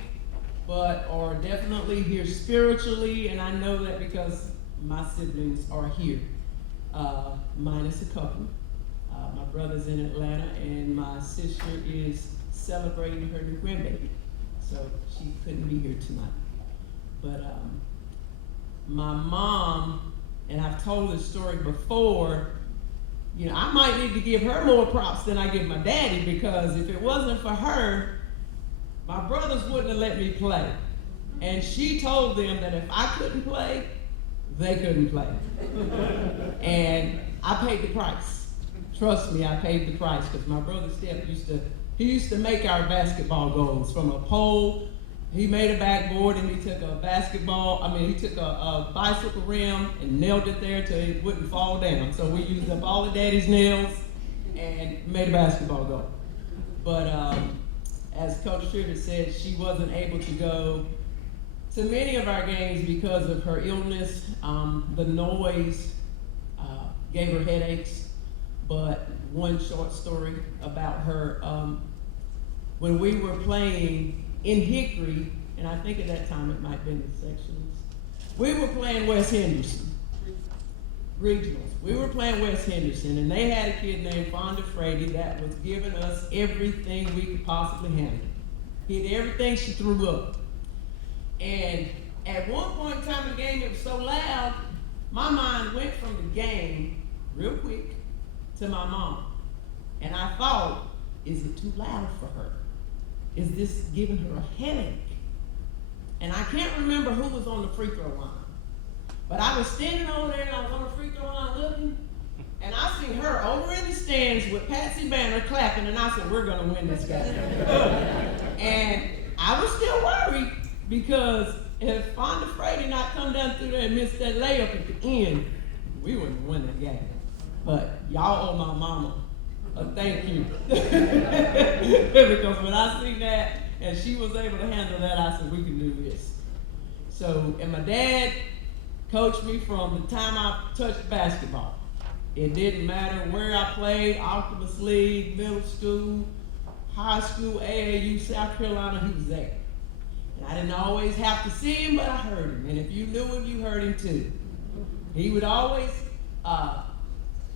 but are definitely here spiritually, and I know that because my siblings are here, minus a couple. My brother's in Atlanta, and my sister is celebrating her new grandbaby, so she couldn't be here tonight. But my mom, and I've told this story before, you know, I might need to give her more props than I give my daddy, because if it wasn't for her, my brothers wouldn't have let me play. And she told them that if I couldn't play, they couldn't play. And I paid the price. Trust me, I paid the price, because my brother Steph used to make our basketball goals from a pole. He made a backboard, and he took a bicycle rim and nailed it there till it wouldn't fall down. So we used up all of Daddy's nails and made a basketball goal. But as Coach Trivett said, she wasn't able to go to many of our games because of her illness. The noise gave her headaches. But one short story about her, when we were playing in Hickory, and I think at that time it might have been the sections, we were playing West Henderson, regionals. We were playing West Henderson, and they had a kid named Fonda Frady that was giving us everything we could possibly handle. Hit everything she threw up. And at one point in time in the game, it was so loud, my mind went from the game real quick to my mom. And I thought, is it too loud for her? Is this giving her a headache? And I can't remember who was on the free throw line. But I was standing over there and I was on the free throw line looking, and I seen her over in the stands with Patsy Banner clapping, and I said, we're gonna win this game. And I was still worried because if Fonda Frady not come down through there and miss that layup at the end, we wouldn't win that game. But y'all owe my mama a thank you. Because when I seen that and she was able to handle that, I said, we can do this. So, and my dad coached me from the time I touched basketball. It didn't matter where I played, Octopus League, middle school, high school, AAU, South Carolina, he was there. And I didn't always have to see him, but I heard him. And if you knew him, you heard him too. He would always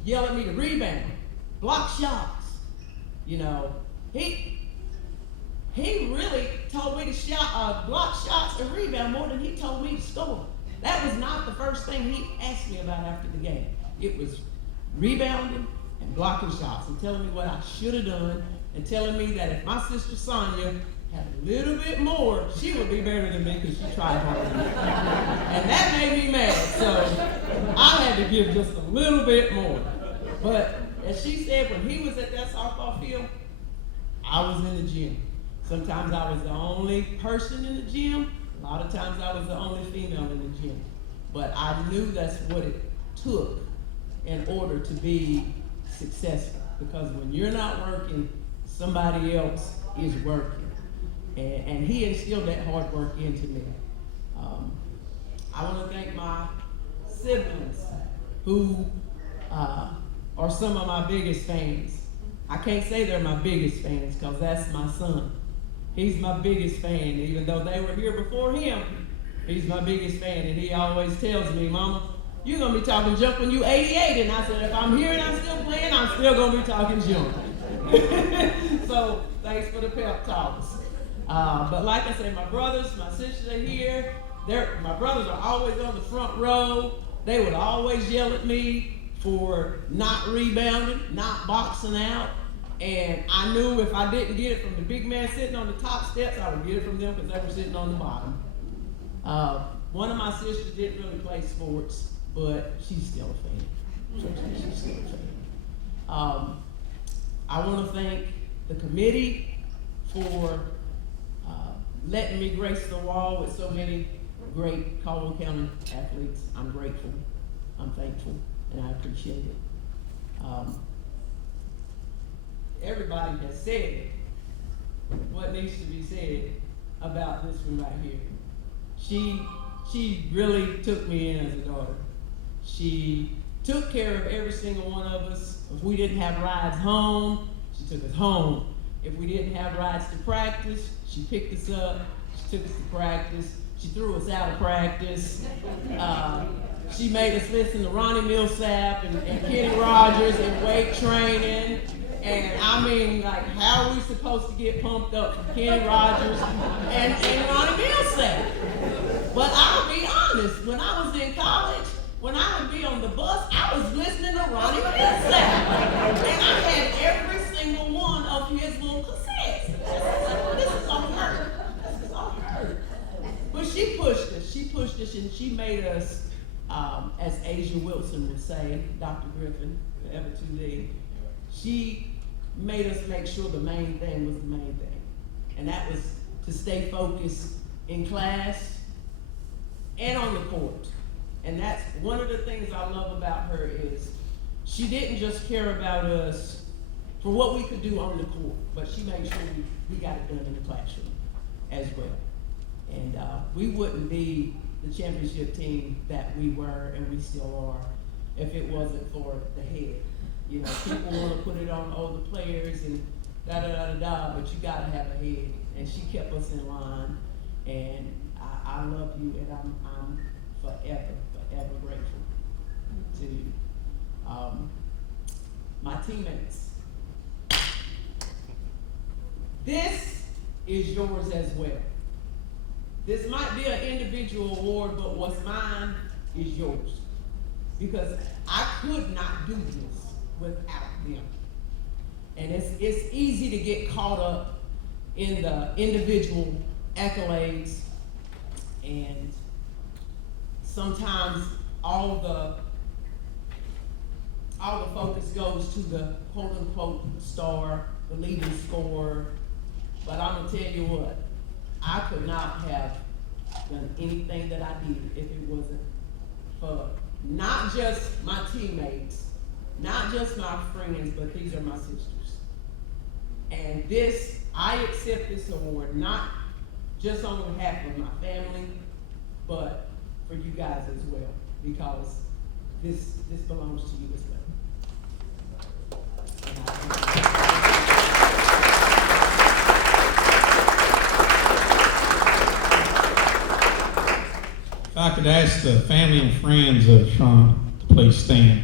yell at me to rebound, block shots. You know, he really told me to block shots and rebound more than he told me to score. That was not the first thing he asked me about after the game. It was rebounding and blocking shots and telling me what I should have done and telling me that if my sister Sonia had a little bit more, she would be better than me because she tried harder than me. And that made me mad, so I had to give just a little bit more. But as she said, when he was at that softball field, I was in the gym. Sometimes I was the only person in the gym. A lot of times I was the only female in the gym. But I knew that's what it took in order to be successful. Because when you're not working, somebody else is working. And he instilled that hard work into me. I want to thank my siblings who are some of my biggest fans. I can't say they're my biggest fans because that's my son. He's my biggest fan. Even though they were here before him, he's my biggest fan. And he always tells me, Mama, you're going to be talking junk when you're 88. And I said, if I'm here and I'm still playing, I'm still going to be talking junk. So thanks for the pep talks. But like I said, my brothers, my sisters are here. My brothers are always on the front row. They would always yell at me for not rebounding, not boxing out. And I knew if I didn't get it from the big man sitting on the top steps, I would get it from them because they were sitting on the bottom. One of my sisters didn't really play sports, but she's still a fan. She's still a fan. I want to thank the committee for letting me grace the wall with so many great Caldwell County athletes. I'm grateful, I'm thankful, and I appreciate it. Everybody has said what needs to be said about this one right here. She really took me in as a daughter. She took care of every single one of us. If we didn't have rides home, she took us home. If we didn't have rides to practice, she picked us up, she took us to practice, she threw us out of practice. She made us listen to Ronnie Millsap and Kenny Rogers and weight training. And I mean, like, how are we supposed to get pumped up from Kenny Rogers and Ronnie Millsap? But I'll be honest, when I was in college, when I would be on the bus, I was listening to Ronnie Millsap. And I had every single one of his little cassettes. This is on her. This is on her. But she pushed us, and she made us, as Asia Wilson would say, Dr. Griffin, forever to thee, she made us make sure the main thing was the main thing. And that was to stay focused in class and on the court. And that's one of the things I love about her is she didn't just care about us for what we could do on the court, but she made sure we got it done in the classroom as well. And we wouldn't be the championship team that we were and we still are if it wasn't for the head. You know, people want to put it on the players and da-da-da-da-da, but you got to have a head. And she kept us in line, and I love you, and I'm forever grateful to my teammates. This is yours as well. This might be an individual award, but what's mine is yours. Because I could not do this without them. And it's easy to get caught up in the individual accolades, and sometimes all the focus goes to the quote-unquote star, the leading scorer. But I'm gonna tell you what, I could not have done anything that I did if it wasn't for not just my teammates, not just my friends, but these are my sisters. And I accept this award not just on behalf of my family, but for you guys as well, because this belongs to you as well. If I could ask the family and friends of Shawn to please stand.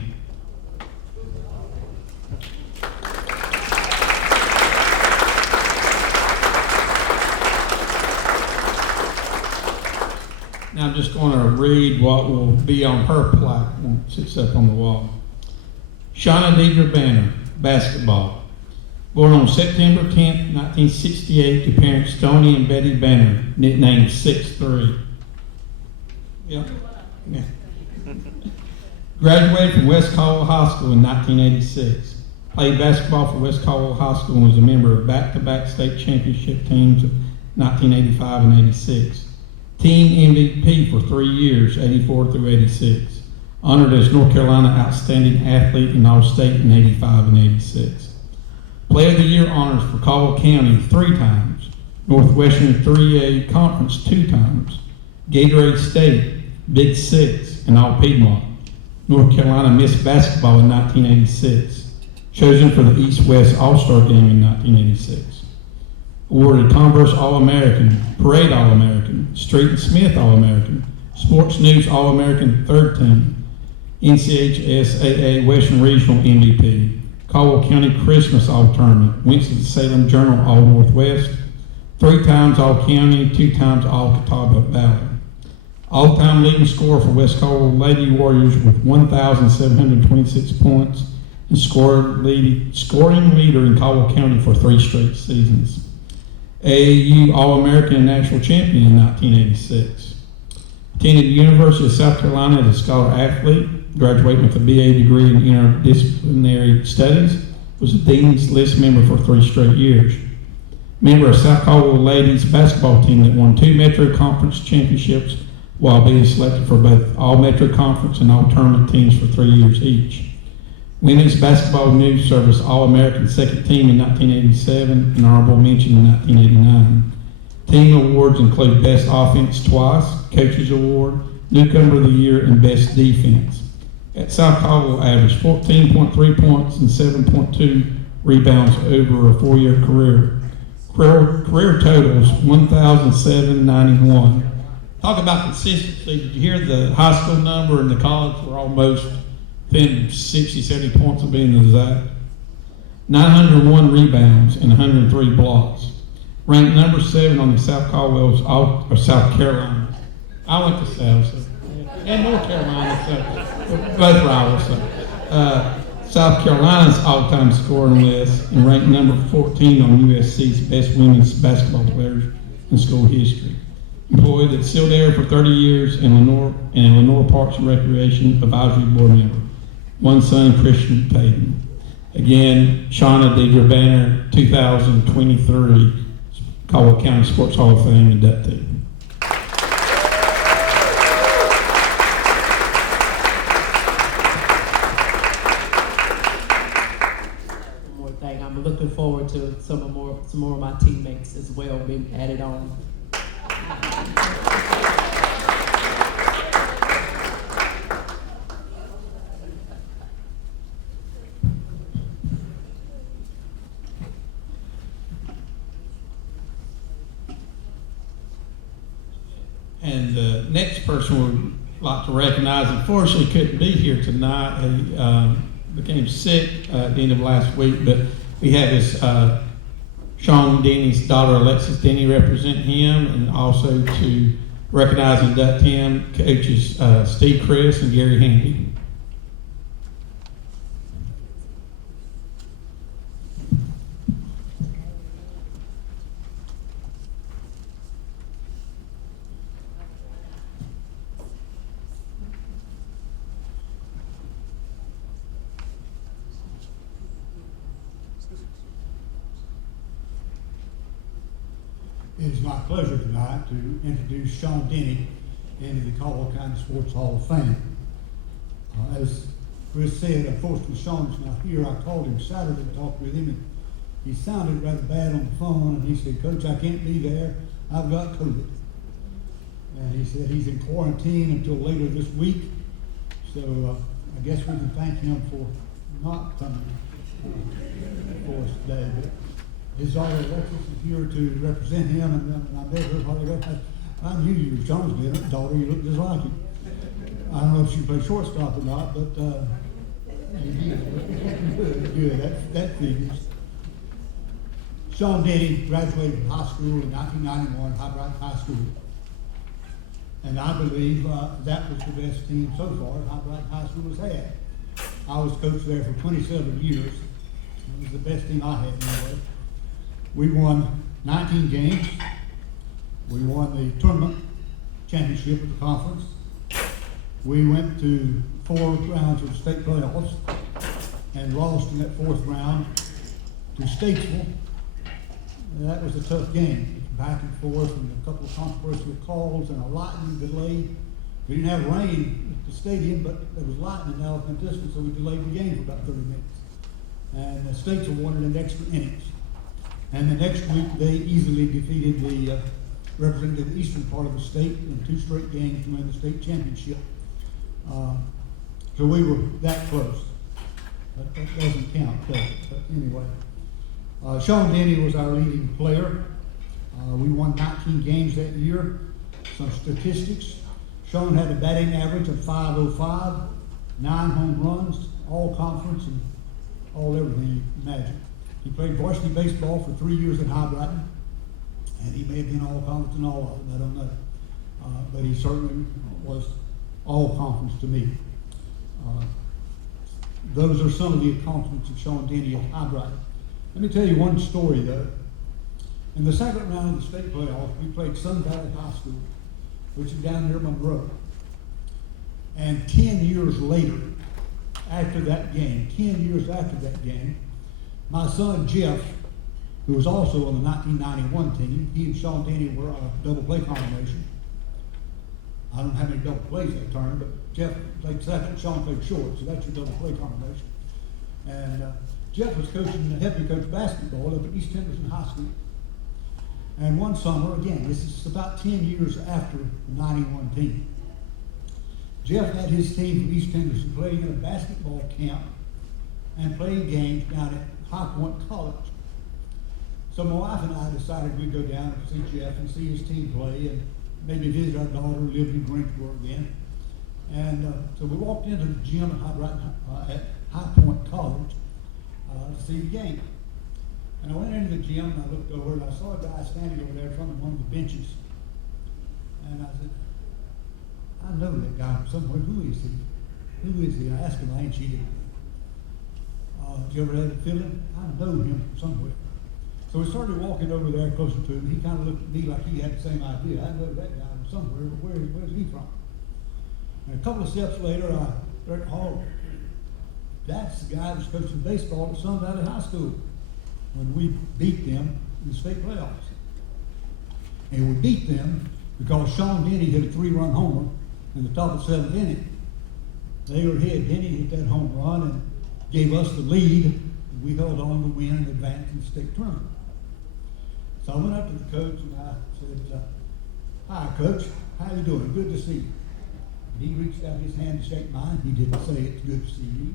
Now I'm just going to read what will be on her plaque once it's up on the wall. Shauna Deidra Banner, basketball. Born on September 10th, 1968 to parents Tony and Betty Banner, nicknamed 6'3". Yeah. Graduated from West Caldwell High School in 1986. Played basketball for West Caldwell High School and was a member of back-to-back state championship teams of 1985 and 86. Team MVP for 3 years, 84 through 86. Honored as North Carolina Outstanding Athlete in All-State in 85 and 86. Player of the Year honors for Caldwell County 3 times. Northwestern 3A Conference 2 times. Gatorade State, Big Six, and All Piedmont. North Carolina Miss Basketball in 1986. Chosen for the East-West All-Star Game in 1986. Awarded Converse All-American, Parade All-American, Street and Smith All-American, Sports News All-American 3rd Team, NCHSAA Western Regional MVP, Caldwell County Christmas All-Tournament, Winston-Salem Journal All-Northwest, 3 times All-County, 2 times All-Catawba Valley. All-time leading scorer for West Caldwell Lady Warriors with 1,726 points and scoring leader in Caldwell County for 3 straight seasons. AAU All-American and National Champion in 1986. Attended the University of South Carolina as a scholar athlete, graduating with a BA degree in interdisciplinary studies, was a Dean's List member for 3 straight years. Member of South Caldwell Ladies basketball team that won 2 Metro Conference championships while being selected for both All Metro Conference and All Tournament teams for 3 years each. Women's Basketball News Service All-American Second Team in 1987 and Honorable Mention in 1989. Team awards include Best Offense twice, Coaches Award, Newcomer of the Year, and Best Defense. At South Caldwell, averaged 14.3 points and 7.2 rebounds over a 4-year career. Career totals 1,791. Talk about consistency. Did you hear the high school number and the college were almost within 60, 70 points of being the exact? 901 rebounds and 103 blocks. Ranked number 7 on the South Caldwell's South Carolina. I went to South, so, and North Carolina, so both rivals. So. South Carolina's all-time scoring list and ranked number 14 on USC's best women's basketball players in school history. Employed at Sealed Air for 30 years and Lenoir Parks and Recreation Advisory Board member. 1 son, Christian Payton. Again, Shauna Deidra Banner, 2023 Caldwell County Sports Hall of Fame inductee. looking forward to some more of my teammates as well being added on. And the next person we'd like to recognize, unfortunately couldn't be here tonight. He became sick at the end of last week, but we have his Shawn Denny's daughter, Alexis Denny, represent him, and also to recognize and induct him, coaches Steve Chris and Gary Handy. It is my pleasure tonight to introduce Shawn Denny into the Caldwell County Sports Hall of Fame. As Chris said, unfortunately Shawn is not here. I called him Saturday to talk with him, and he sounded rather bad on the phone, and he said, "Coach, I can't be there. I've got COVID." And he said he's in quarantine until later this week, so I guess we can thank him for not coming for us today. But his daughter Alexis is here to represent him, and I met her. I knew you were Shawn's daughter. You look just like him. I don't know if she played shortstop or not, but you did. Good. That figures. Shawn Denny graduated from high school in 1991, High School, and I believe that was the best team so far High School has had. I was coach there for 27 years. It was the best team I had anyway. We won 19 games. We won the tournament championship of the conference. We went to 4 rounds of the state playoffs and lost in that 4th round to Statesville. And that was a tough game, back and forth, and a couple of controversial calls and a lightning delay. We didn't have rain at the stadium, but there was lightning out in the distance, so we delayed the game for about 30 minutes. And Statesville won it in extra innings. And the next week, they easily defeated the represented the eastern part of the state in 2 straight games to win the state championship. So we were that close. But that doesn't count, does it? But anyway, Shawn Denny was our leading player. We won 19 games that year. Some statistics. Shawn had a batting average of .505, 9 home runs, all conference and all everything you can imagine. He played varsity baseball for 3 years at High Brighton, and he may have been all conference and all of them, I don't know. But he certainly was all conference to me. Those are some of the accomplishments of Shawn Denny at High Brighton. Let me tell you one story though. In the 2nd round of the state playoffs, we played Sun Valley High School, which is down near Monroe. And 10 years later, after that game, 10 years after that game, my son Jeff, who was also on the 1991 team, he and Shawn Denny were a double play combination. I don't know how many double plays that term, but Jeff played second, Shawn played short, so that's your double play combination. And Jeff was helping coach basketball up at East Henderson High School. And one summer, again, this is about 10 years after the 91 team, Jeff had his team from East Henderson playing in a basketball camp and playing games down at High Point College. So my wife and I decided we'd go down and see Jeff and see his team play and maybe visit our daughter who lived in Greensboro again. And so we walked into the gym at High Point College to see the game. And I went into the gym and I looked over and I saw a guy standing over there in front of one of the benches. And I said, "I know that guy from somewhere. Who is he? Who is he?" And I asked him, "I ain't cheated. Did you ever have a feeling? I know him from somewhere." So we started walking over there closer to him. He kind of looked at me like he had the same idea. I know that guy from somewhere, but where's he from? And a couple of steps later, I heard, "Oh, that's the guy that was coaching baseball at Sun Valley High School when we beat them in the state playoffs." And we beat them because Shawn Denny hit a 3-run homer in the top of the 7th inning. They were ahead. Denny hit that home run and gave us the lead in We held on to win and advance in the state tournament. So I went up to the coach and I said, "Hi, Coach. How you doing? Good to see you." And he reached out his hand to shake mine. He didn't say it's good to see you.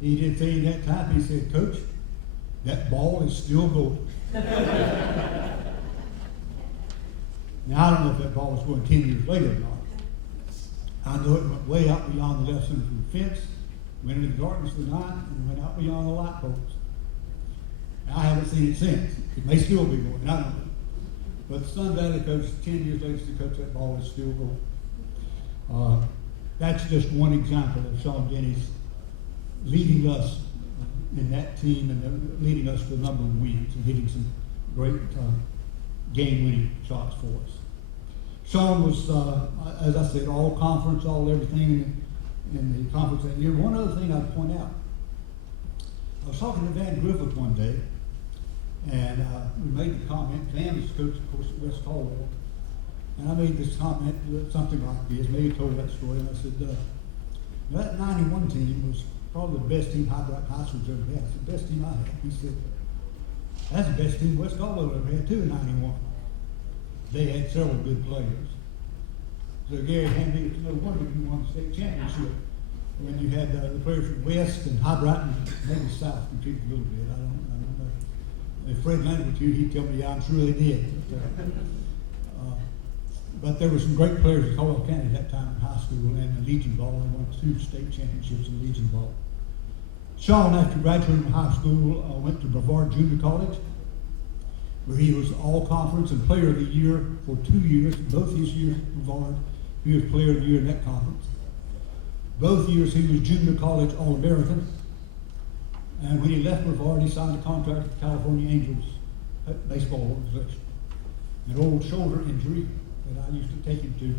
He did say that time, he said, "Coach, that ball is still going." Now, I don't know if that ball was going 10 years later or not. I know it went way out beyond the left center field fence, went into the darkness of the night, and went out beyond the light poles. Now, I haven't seen it since. It may still be going, I don't know. But the Sun Valley coach, 10 years later, said, "Coach, that ball is still going." That's just one example of Shawn Denny's leading us in that team and leading us to a number of wins and hitting some great game-winning shots for us. Shawn was, as I said, all conference, all everything in the conference that year. One other thing I'd point out, I was talking to Van Griffith one day, and we made the comment. Van is coach, of course, at West Caldwell, and I made this comment, something like this. Maybe told that story, and I said, that '91 team was probably the best team Hyde High School's ever had. It's the best team I had. He said, "That's the best team West Caldwell ever had too in '91. They had several good players." So Gary handed me, it's no wonder you won the state championship when you had the players from West and High Brighton, maybe South contributed a little bit. I don't know. If Fred Leonard was here, he'd tell me, yeah, I'm sure they did. But there were some great players at Caldwell County at that time in high school and in Legion Ball. I won 2 state championships in Legion Ball. Shawn, after graduating from high school, went to Brevard Junior College, where he was all-conference and player of the year for 2 years. Both his years at Brevard, he was player of the year in that conference. Both years he was junior college All-American. And when he left Brevard, he signed a contract with the California Angels baseball organization. An old shoulder injury that I used to take him to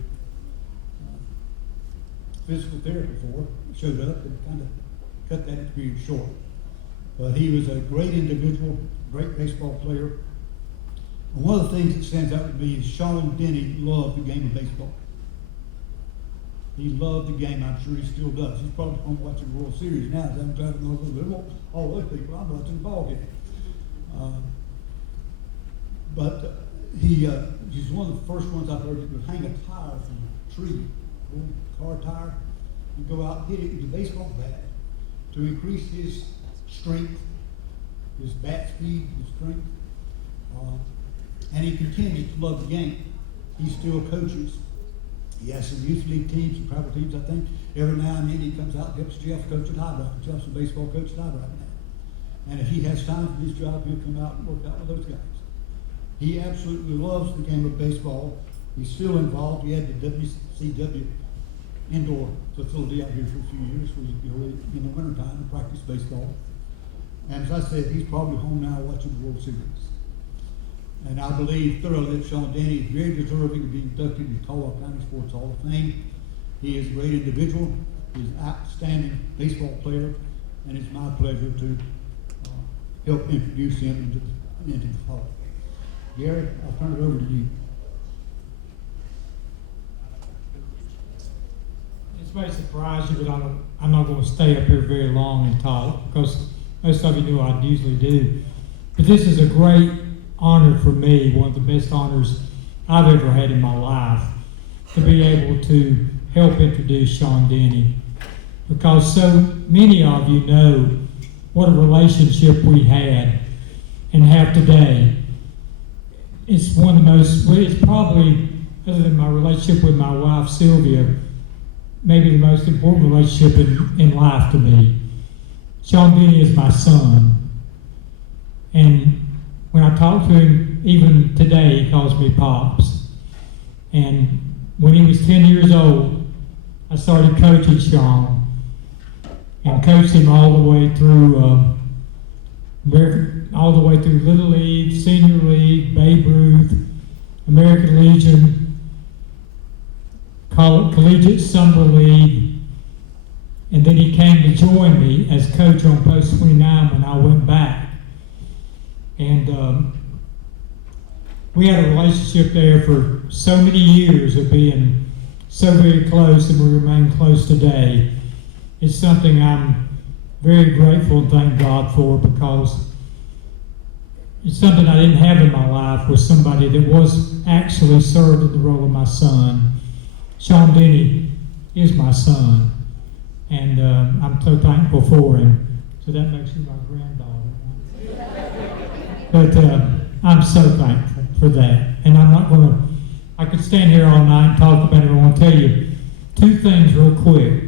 physical therapy for, showed up and kind of cut that experience short. But he was a great individual, great baseball player. And one of the things that stands out to me is Shawn Denny loved the game of baseball. He loved the game. I'm sure he still does. He's probably home watching the World Series now. I'm trying to know a little bit all those people. I'm watching the ball game. But he's one of the first ones I've heard that would hang a tire from a tree, old car tire, and go out and hit it with a baseball bat to increase his strength, his bat speed, his strength. And he continues to love the game. He still coaches. He has some youth league teams, some travel teams, I think. Every now and then he comes out and helps Jeff coach at High Brighton. Jeff's a baseball coach at High Brighton now. And if he has time for his job, he'll come out and work out with those guys. He absolutely loves the game of baseball. He's still involved. He had the WCW indoor facility out here for a few years where you go in the wintertime and practice baseball. And as I said, he's probably home now watching the World Series. And I believe thoroughly that Shawn Denny is very deserving of being inducted in the Caldwell County Sports Hall of Fame. He is a great individual. He's an outstanding baseball player. And it's my pleasure to help introduce him into the Hall. Gary, I'll turn it over to you. This may surprise you, but I'm not going to stay up here very long and talk because most of you know I usually do. But this is a great honor for me, one of the best honors I've ever had in my life, to be able to help introduce Shawn Denny, because so many of you know what a relationship we had and have today. It's one of the most, it's probably, other than my relationship with my wife Sylvia, maybe the most important relationship in life to me. Shawn Denny is my son. And when I talk to him, even today, he calls me Pops. And when he was 10 years old, I started coaching Shawn and coached him all the way through Little League, Senior League, Babe Ruth, American Legion, Collegiate Summer League, and then he came to join me as coach on Post 29 when I went back. And we had a relationship there for so many years of being so very close, and we remain close today. It's something I'm very grateful and thank God for, because it's something I didn't have in my life, was somebody that was actually served in the role of my son. Shawn Denny is my son, and I'm so thankful for him. So that makes you my granddaughter. But I'm so thankful for that. And I'm not going to, I could stand here all night and talk about it. I want to tell you two things real quick.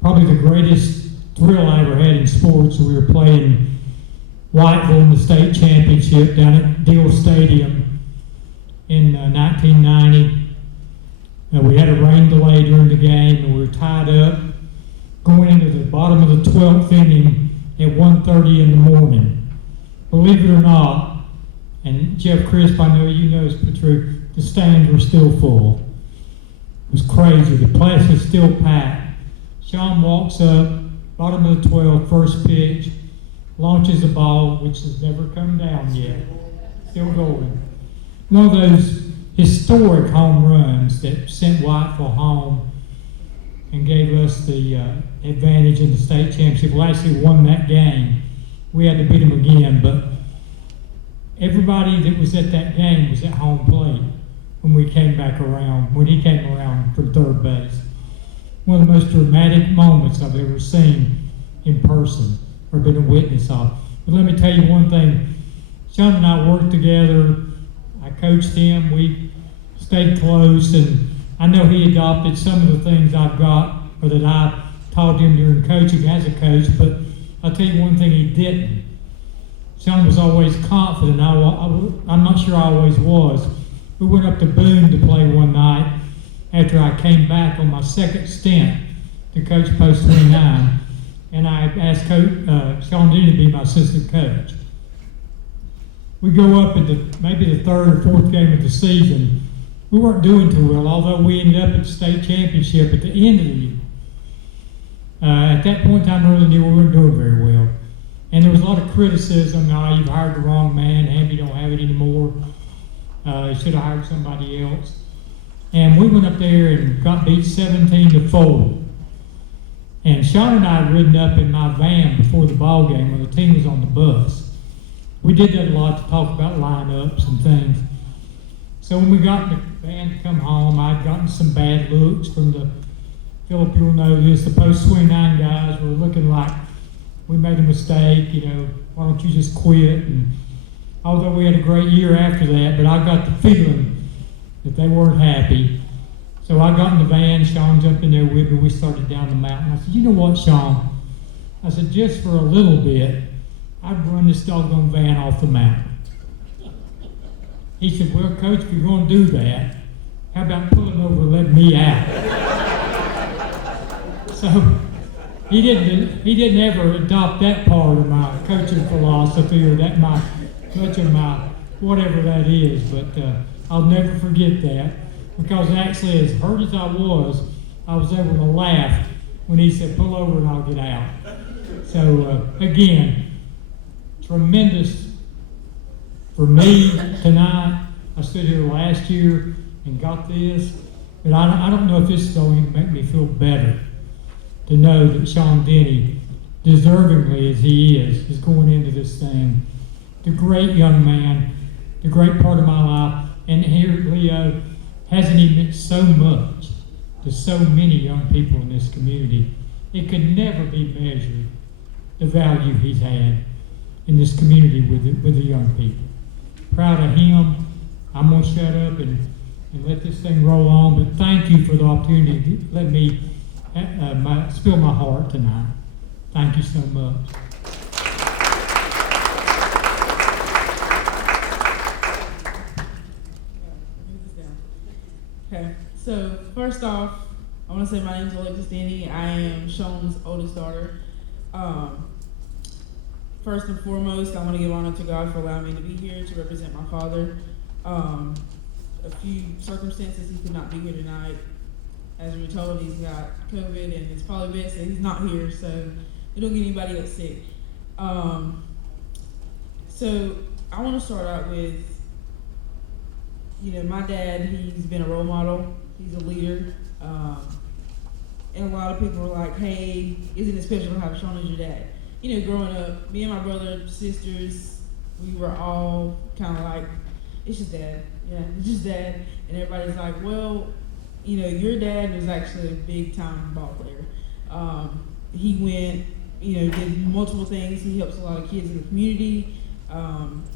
Probably the greatest thrill I ever had in sports, we were playing Whiteville in the state championship down at Deal Stadium in 1990. We had a rain delay during the game, and we were tied up going into the bottom of the 12th inning at 1:30 in the morning. Believe it or not, and Jeff Crisp, I know you know it's true, the stands were still full. It was crazy. The place was still packed. Shawn walks up, bottom of the 12th, first pitch, launches the ball, which has never come down yet, still going. One of those historic home runs that sent Whiteville home and gave us the advantage in the state championship. We actually won that game. We had to beat them again, but everybody that was at that game was at home plate when we came back around, when he came around from third base. One of the most dramatic moments I've ever seen in person or been a witness of. But let me tell you one thing. Shawn and I worked together. I coached him. We stayed close, and I know he adopted some of the things I've got, or that I taught him during coaching as a coach, but I'll tell you one thing he didn't. Shawn was always confident. I'm not sure I always was. We went up to Boone to play one night after I came back on my second stint to coach Post 29, and I asked Shawn Denny to be my assistant coach. We go up in maybe the third or fourth game of the season. We weren't doing too well, although we ended up at the state championship at the end of the year. At that point in time, I really knew we weren't doing very well. And there was a lot of criticism. You've hired the wrong man. Hamby don't have it anymore. You should have hired somebody else. And we went up there and got beat 17-4. And Shawn and I had ridden up in my van before the ball game when the team was on the bus. We did that a lot to talk about lineups and things. So when we got in the van to come home, I'd gotten some bad looks from the, Philip, you'll know this, the Post 29 guys were looking like we made a mistake, why don't you just quit? And although we had a great year after that, but I got the feeling that they weren't happy. So I got in the van, Shawn jumped in there with me, we started down the mountain. I said, you know what, Shawn? I said, just for a little bit, I'd run this doggone van off the mountain. He said, well, Coach, if you're going to do that, how about pulling over and letting me out? So he didn't ever adopt that part of my coaching philosophy or that much of my whatever that is, but I'll never forget that, because actually, as hurt as I was able to laugh when he said, pull over and I'll get out. So again, tremendous for me tonight. I stood here last year and got this, but I don't know if this is going to make me feel better to know that Shawn Denny, deservingly as he is going into this thing. The great young man, the great part of my life, and here, Leo, hasn't he meant so much to so many young people in this community? It could never be measured, the value he's had in this community with the young people. Proud of him. I'm going to shut up and let this thing roll on, but thank you for the opportunity to let me spill my heart tonight. Thank you so much. Okay, so first off, I want to say my name is Alexis Denny. I am Shawn's oldest daughter. First and foremost, I want to give honor to God for allowing me to be here to represent my father. A few circumstances, he could not be here tonight. As we were told, he's got COVID, and it's probably best that he's not here, so we don't get anybody else sick. So I want to start out with, my dad, he's been a role model. He's a leader. and a lot of people were like, hey, isn't it special to have Shawn as your dad? You know, growing up, me and my brother, sisters, we were all kind of like, it's just dad. Yeah, it's just dad. And everybody's like, well, you know, your dad was actually a big time ball player. He went, you know, did multiple things. He helps a lot of kids in the community.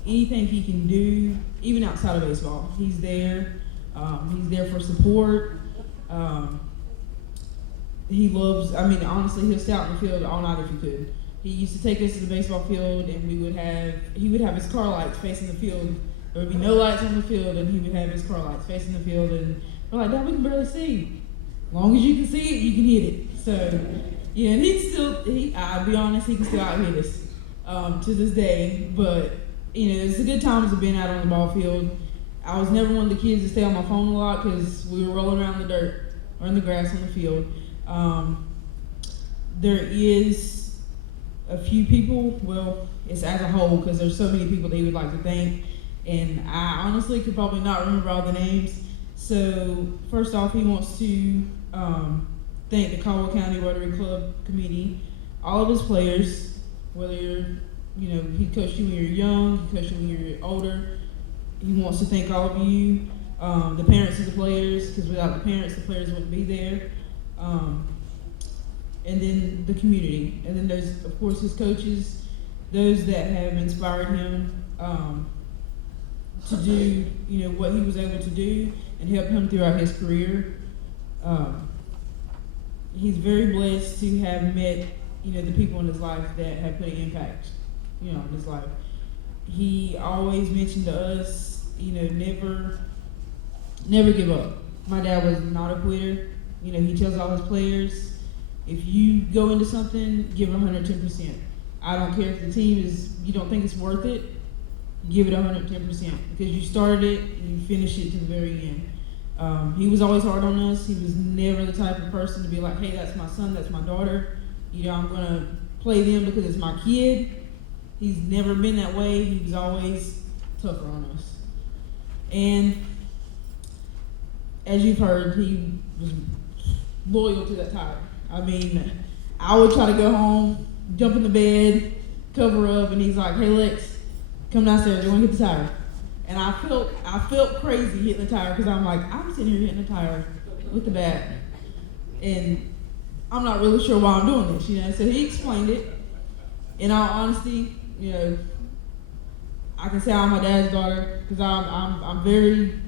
Anything he can do, even outside of baseball, he's there. He's there for support. He loves, I mean, honestly, he'll stay out in the field all night if he could. He used to take us to the baseball field, and he would have his car lights facing the field. There would be no lights on the field, and he would have his car lights facing the field, and we're like, Dad, we can barely see. As long as you can see it, you can hit it. So, yeah, and I'll be honest, he can still out-hit us to this day. But, you know, it's a good times of being out on the ball field. I was never one of the kids to stay on my phone a lot because we were rolling around in the dirt or in the grass on the field. There is a few people, well, it's as a whole because there's so many people that he would like to thank, and I honestly could probably not remember all the names. So first off, he wants to thank the Caldwell County Rotary Club committee, all of his players, whether you're, you know, he coached you when you're young, he coached you when you're older. He wants to thank all of you, the parents of the players, because without the parents, the players wouldn't be there. And then the community. And then there's, of course, his coaches, those that have inspired him to do, you know, what he was able to do and help him throughout his career. He's very blessed to have met, you know, the people in his life that have put an impact, you know, in his life. He always mentioned to us, you know, never give up. My dad was not a quitter. You know, he tells all his players, if you go into something, give it 110%. I don't care if the team you don't think it's worth it, give it 110% because you started it and you finish it to the very end. He was always hard on us. He was never the type of person to be like, hey, that's my son, that's my daughter. You know, I'm gonna play them because it's my kid. He's never been that way. He was always tougher on us. And as you've heard, he was loyal to that tire. I mean, I would try to go home, jump in the bed, cover up, and he's like, hey, Lex, come downstairs, you want to hit the tire? And I felt crazy hitting the tire because I'm like, I'm sitting here hitting the tire with the bat, and I'm not really sure why I'm doing this, you know? So he explained it. In all honesty, you know, I can say I'm my dad's daughter because I'm very,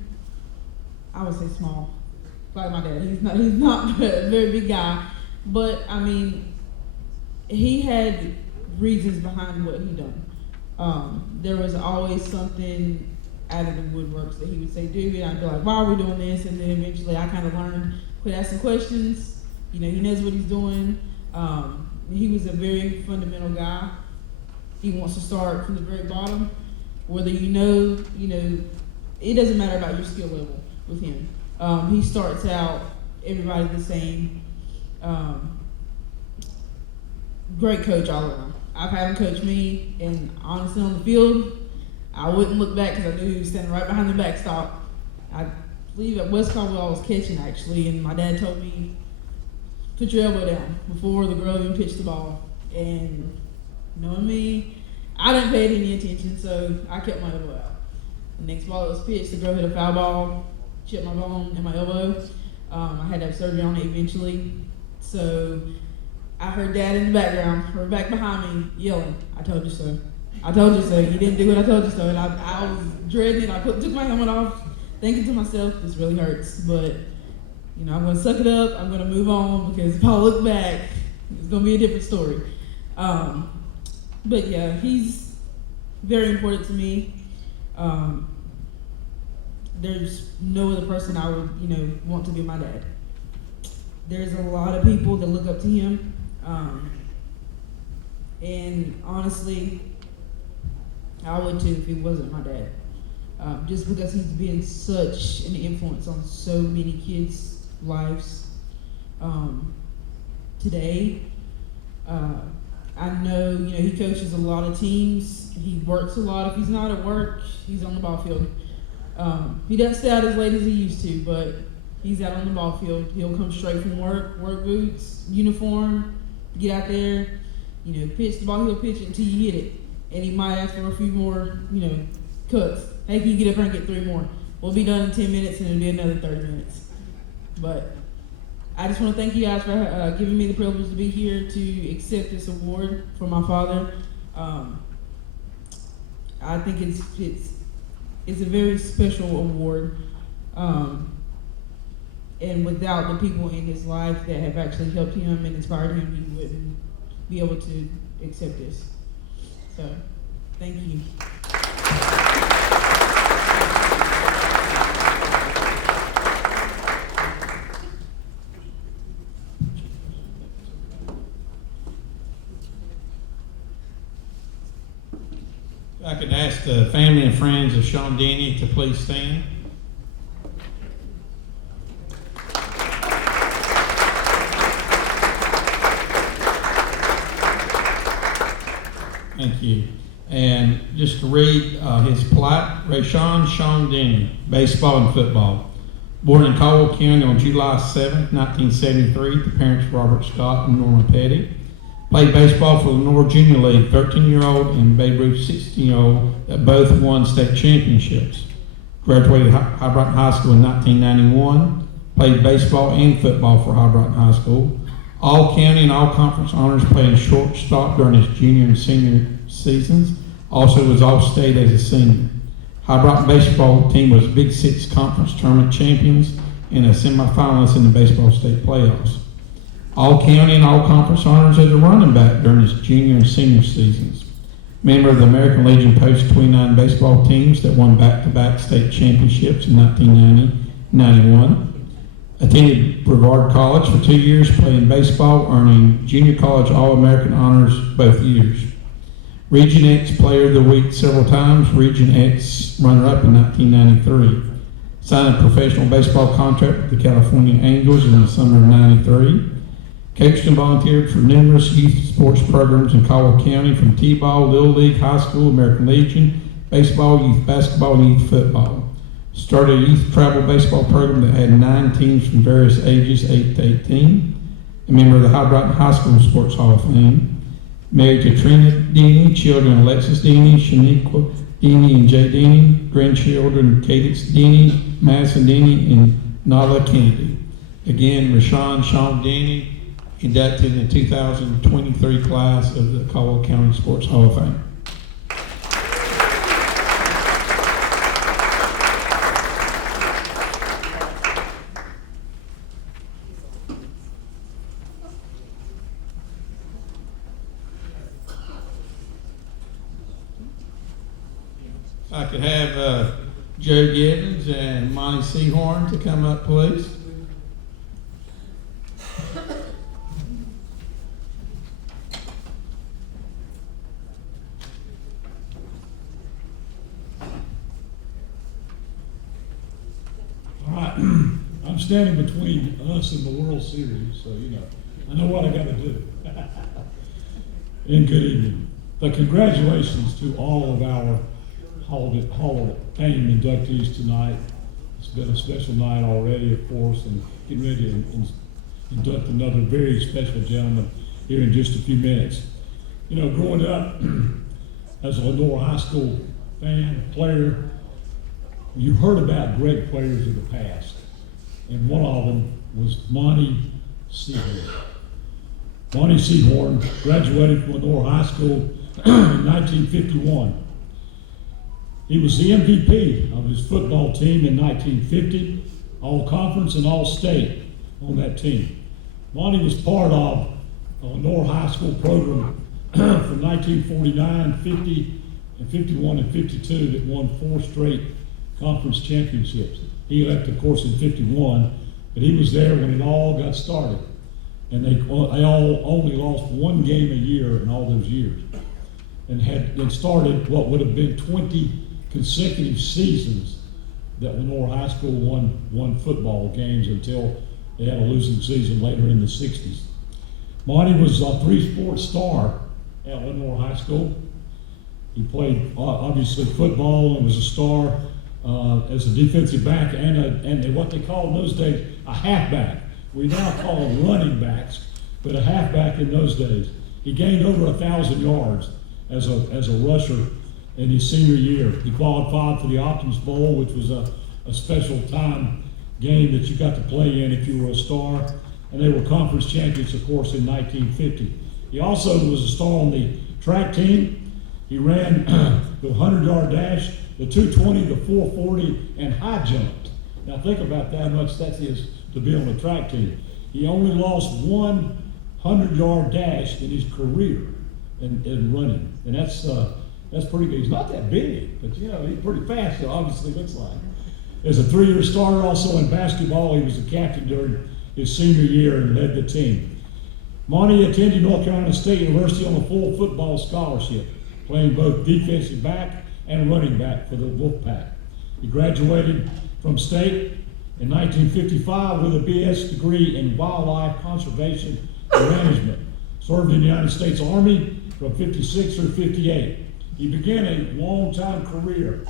I would say small, like my dad. He's not a very big guy, but I mean, he had reasons behind what he done. There was always something out of the woodworks that he would say, do, and I'd be like, why are we doing this? And then eventually I kind of learned, quit asking questions. You know, he knows what he's doing. He was a very fundamental guy. He wants to start from the very bottom. Whether you know, it doesn't matter about your skill level with him. He starts out everybody the same. Great coach all around. I've had him coach me, and honestly on the field, I wouldn't look back because I knew he was standing right behind the backstop. I believe at West Caldwell I was catching actually, and my dad told me, put your elbow down before the girl even pitched the ball. And knowing me, I didn't pay any attention, so I kept my elbow out. The next ball that was pitched, the girl hit a foul ball, chipped my bone in my elbow. I had to have surgery on it eventually. So I heard Dad in the background, or back behind me, yelling, I told you so. I told you so. You didn't do what I told you so. And I was dreading it. I took my helmet off, thinking to myself, this really hurts, but you know, I'm gonna suck it up, I'm gonna move on, because if I look back, it's gonna be a different story. But yeah, he's very important to me. There's no other person I would, want to be my dad. There's a lot of people that look up to him. And honestly, I would too if he wasn't my dad. Just because he's been such an influence on so many kids' lives. Today, I know, he coaches a lot of teams. He works a lot. If he's not at work, he's on the ball field. He doesn't stay out as late as he used to, but He's out on the ball field. He'll come straight from work boots, uniform, get out there, pitch the ball. He'll pitch it until you hit it, and he might ask for a few more, cuts. Hey, can you get up there and get 3 more? We'll be done in 10 minutes, and it'll be another 30 minutes. But I just want to thank you guys for giving me the privilege to be here to accept this award for my father. I think it's a very special award, and without the people in his life that have actually helped him and inspired him, he wouldn't be able to accept this. So, thank you. If I could ask the family and friends of Shawn Denny to please stand. Thank you. And just to read his plaque, Raseane Shawn Denny, baseball and football. Born in Caldwell County on July 7, 1973, to parents Robert Scott and Norma Petty. Played baseball for Lenoir Junior League, 13-year-old, and Babe Ruth, 16-year-old, that both won state championships. Graduated High Brighton High School in 1991. Played baseball and football for High Brighton High School. All county and all conference honors, playing shortstop during his junior and senior seasons. Also was All-State as a senior. High Brighton baseball team was Big Six Conference Tournament champions and a semifinalist in the baseball state playoffs. All county and all conference honors as a running back during his junior and senior seasons. Member of the American Legion Post-29 baseball teams that won back-to-back state championships in 1990-91. Attended Brevard College for 2 years playing baseball, earning junior college All-American honors both years. Region X Player of the Week several times, Region X runner-up in 1993. Signed a professional baseball contract with the California Angels in the summer of '93. Coached and volunteered for numerous youth sports programs in Caldwell County, from T-ball, Little League, high school, American Legion, baseball, youth basketball, and youth football. Started a youth travel baseball program that had 9 teams from various ages, 8 to 18. A member of the High Brighton High School Sports Hall of Fame. Married to Trina Denny, children Alexis Denny, Shaniqua Denny, and Jay Denny. Grandchildren Cadence Denny, Madison Denny, and Nala Kennedy. Again, Raseane Shawn Denny, inducted in the 2023 class of the Caldwell County Sports Hall of Fame. If I could have Joe Gibbons and Monte Seahorn to come up, please. All right, I'm standing between us and the World Series, so I know what I got to do. And good evening. But congratulations to all of our Hall of Fame inductees tonight. It's been a special night already, of course, and getting ready to induct another very special gentleman here in just a few minutes. Growing up as a Lenoir High School fan, player, you heard about great players of the past, and one of them was Monte Seahorn. Monte Seahorn graduated from Lenoir High School in 1951. He was the MVP of his football team in 1950, all conference and all state on that team. Monte was part of a Lenoir High School program from 1949, 50, and 51 and 52 that won 4 straight conference championships. He left, of course, in 51, but he was there when it all got started. And they all only lost 1 game a year in all those years, and started what would have been 20 consecutive seasons that Lenoir High School won football games until they had a losing season later in the 60s. Monte was a 3-sport star at Lenoir High School. He played obviously football and was a star as a defensive back and what they called in those days a halfback. We now call them running backs, but a halfback in those days. He gained over 1,000 yards as a rusher in his senior year. He qualified for the Optimus Bowl, which was a special time game that you got to play in if you were a star. And they were conference champions, of course, in 1950. He also was a star on the track team. He ran the 100-yard dash, the 220, the 440, and high jumped. Now think about that, how much that is to be on the track team. He only lost one 100-yard dash in his career in running, and that's pretty good. He's not that big, but you know, he's pretty fast, so obviously looks like. As a 3-year starter also in basketball, he was the captain during his senior year and led the team. Monte attended North Carolina State University on a full football scholarship, playing both defensive back and running back for the Wolfpack. He graduated from state in 1955 with a BS degree in wildlife conservation and management. Served in the United States Army from 56 through 58. He began a long-time career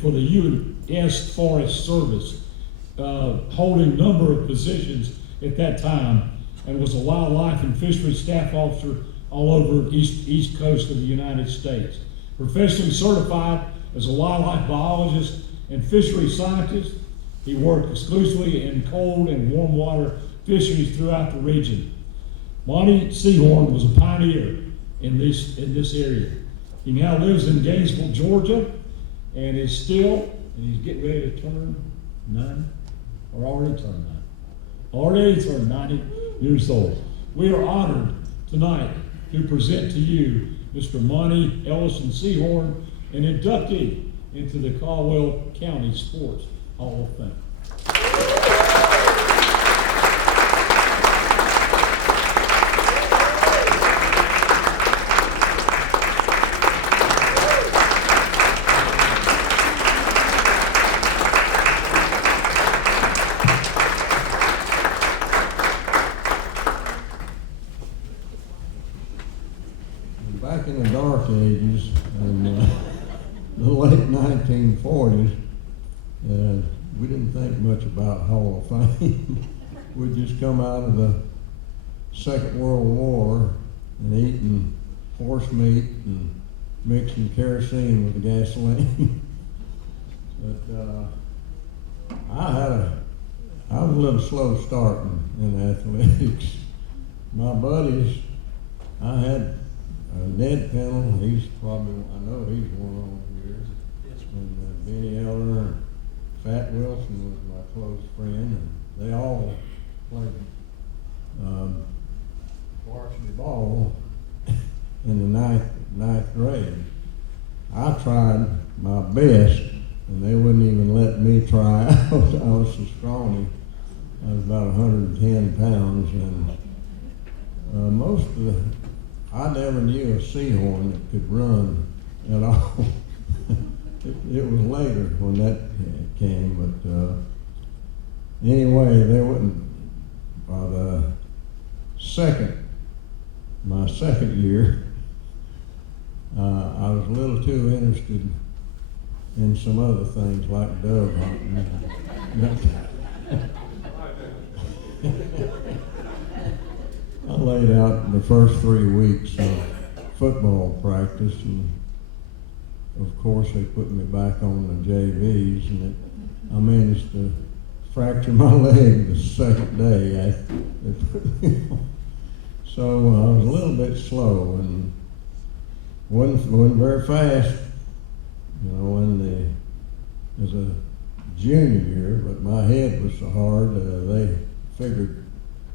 for the U.S. Forest Service, holding a number of positions at that time, and was a wildlife and fisheries staff officer all over the east coast of the United States. Professionally certified as a wildlife biologist and fisheries scientist, he worked exclusively in cold and warm water fisheries throughout the region. Monte Seahorn was a pioneer in this area. He now lives in Gainesville, Georgia, and he's getting ready to turn 90, or already turned 90. Already turned 90 years old. We are honored tonight to present to you Mr. Monte Ellison Seahorn, an inductee into the Caldwell County Sports Hall of Fame. Back in the dark ages, in the late 1940s, we didn't think much about Hall of Fame. We'd just come out of the Second World War and eating horse meat and mixing kerosene with the gasoline. But I was a little slow starting in athletics. My buddies, I had Ned Pennell, he's probably, I know he's one on here. And Benny Eller and Fat Wilson was my close friend, and they all played varsity ball in the ninth grade. I tried my best, and they wouldn't even let me try out. I was so scrawny. I was about 110 pounds, and I never knew a Seahorn that could run at all. It was later when that came, but anyway, they wouldn't. By my second year, I was a little too interested in some other things like dove hunting. I laid out the first 3 weeks of football practice, and of course they put me back on the JVs, and I managed to fracture my leg the second day after they put me on. So I was a little bit slow and wasn't very fast, as a junior year, but my head was so hard, they figured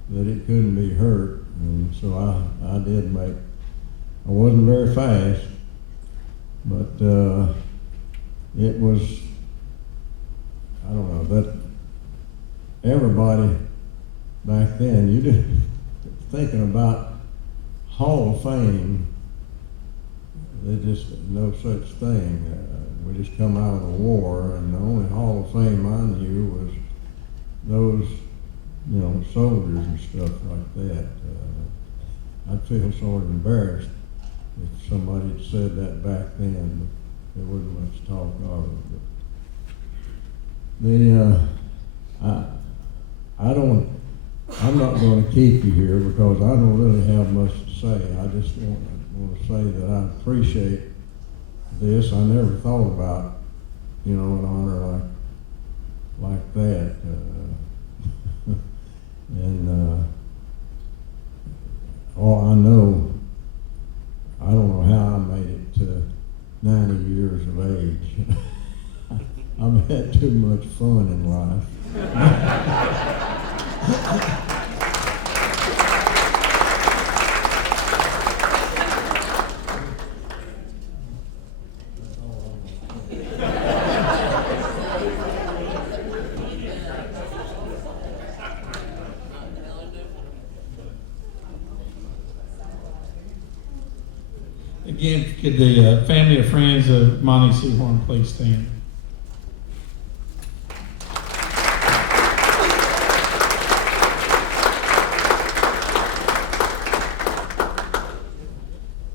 that it couldn't be hurt, and so I wasn't very fast, but it was, I don't know, that everybody back then, you didn't, thinking about Hall of Fame, there's just no such thing. We just come out of the war, and the only Hall of Fame I knew was those soldiers and stuff like that. I'd feel sort of embarrassed if somebody had said that back then, but there wasn't much talk of it. I'm not going to keep you here because I don't really have much to say. I just want to say that I appreciate this. I never thought about, an honor like that. I know, I don't know how I made it to 90 years of age. I've had too much fun in life. Again, could the family or friends of Monte Seahorn please stand?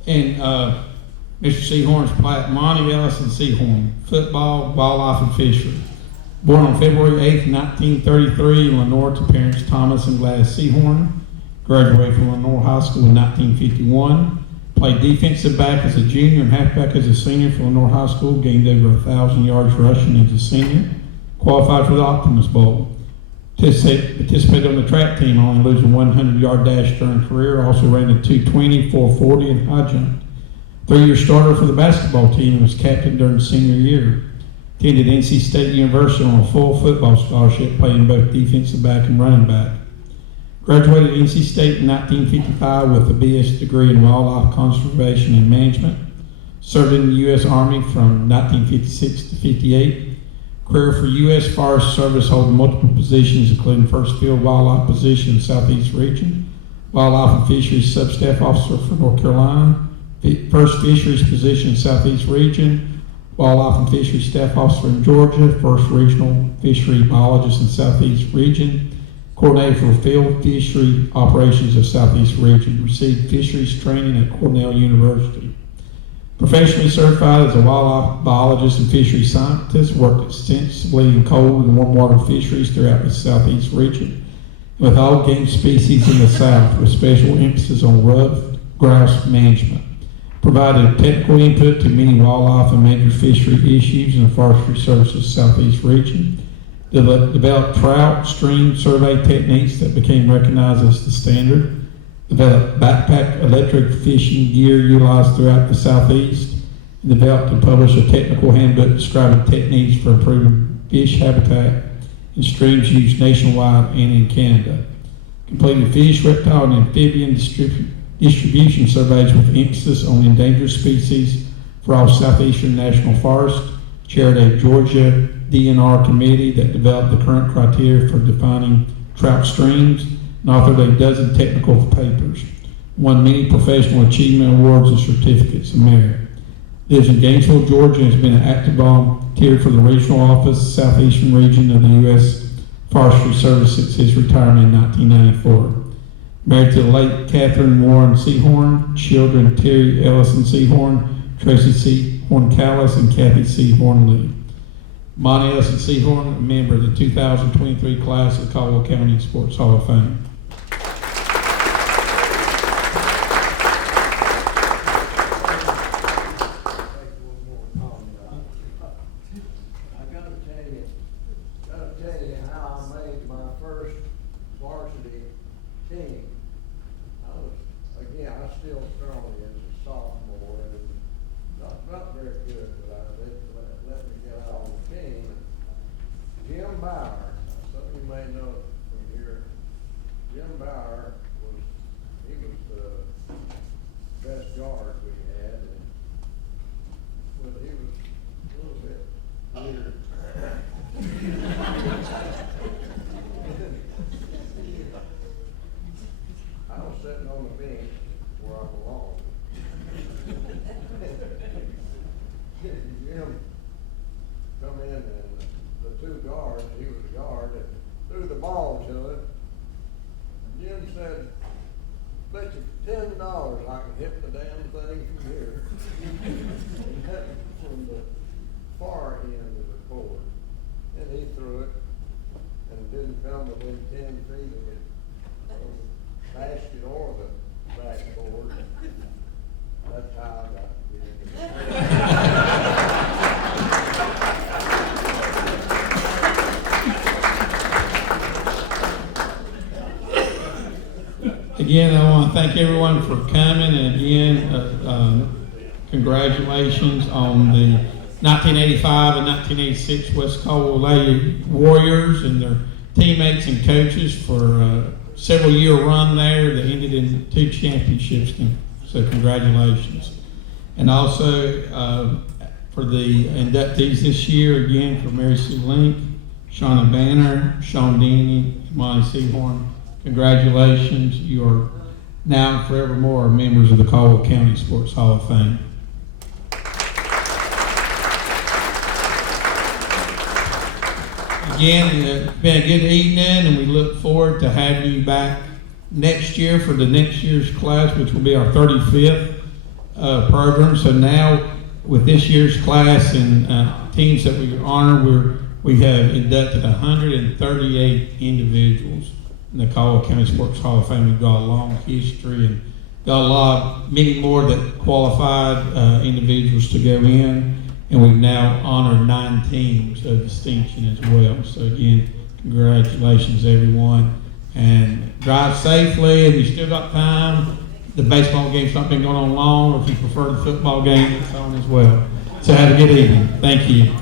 And Mr. Seahorn's plat, Monte Ellison Seahorn, football, wildlife, and fishery. Born on February 8th, 1933 in Lenoir to parents Thomas and Gladys Seahorn. Graduated from Lenoir High School in 1951. Played defensive back as a junior and halfback as a senior for Lenoir High School. Gained over 1,000 yards rushing as a senior. Qualified for the Optimus Bowl. Participated on the track team, only losing 100-yard dash during career. Also ran the 220, 440, and high jump. 3-year starter for the basketball team and was captain during senior year. Attended NC State University on a full football scholarship, playing both defensive back and running back. Graduated NC State in 1955 with a BS degree in wildlife conservation and management. Served in the U.S. Army from 1956 to 58. Career for U.S. Forest Service, holding multiple positions, including first field wildlife position in the Southeast region, wildlife and fisheries substaff officer for North Carolina, first fisheries position in Southeast region, wildlife and fisheries staff officer in Georgia, first regional fishery biologist in Southeast region, coordinator for field fishery operations of Southeast region, received fisheries training at Cornell University. Professionally certified as a wildlife biologist and fishery scientist, worked extensively in cold and warm water fisheries throughout the Southeast region, with all game species in the South, with special emphasis on ruffed grouse management. Provided technical input to many wildlife and major fishery issues in the Forestry Service's Southeast region. Developed trout stream survey techniques that became recognized as the standard. Developed backpack electric fishing gear utilized throughout the Southeast. And developed and published a technical handbook describing techniques for improving fish habitat in streams used nationwide and in Canada. Completed fish, reptile, and amphibian distribution surveys with emphasis on endangered species for all Southeastern National Forest. Chaired a Georgia DNR committee that developed the current criteria for defining trout streams, and authored a dozen technical papers. Won many professional achievement awards and certificates of merit. Lives in Gainesville, Georgia, and has been an active volunteer for the regional office, Southeastern region of the U.S. Forestry Service since his retirement in 1994. Married to the late Catherine Warren Seahorn, children Terry Ellison Seahorn, Tracy Seahorn Callis, and Kathy Seahorn Lee. Monte Ellison Seahorn, a member of the 2023 class of the Caldwell County Sports Hall of Fame. I gotta tell you how I made my first varsity team. I still strong as a sophomore and not very good, but let me get out on the team. Jim Bauer, some of you may know from here, Jim Bauer was the best guard we had, but he was a little bit weird. I was sitting on the bench where I belong. Jim come in and the two guards, he was a guard, and threw the ball to him. Jim said, "Bet you $10 I can hit the damn thing from here." And that was from the far end of the court. and he threw it, and it didn't come within 10 feet of the basket or the backboard. That's how I got Again, I want to thank everyone for coming, and again, congratulations on the 1985 and 1986 West Caldwell Lady Warriors and their teammates and coaches for a several-year run there that ended in 2 championships. So congratulations. And also for the inductees this year, again, for Mary Sue Link, Shawn Banner, Shawn, Denny, Monte Seahorn. Congratulations. You are now and forevermore members of the Caldwell County Sports Hall of Fame. Again, it's been a good evening, and we look forward to having you back next year for the next year's class, which will be our 35th program. So now, with this year's class and teams that we honor, we have inducted 138 individuals in the Caldwell County Sports Hall of Fame. We've got a long history and got many more that qualified individuals to go in, and we've now honored 9 teams of distinction as well. So again, congratulations everyone, and drive safely. And you still got time. The baseball game's not been going on long, or if you prefer the football game, it's on as well. So have a good evening. Thank you.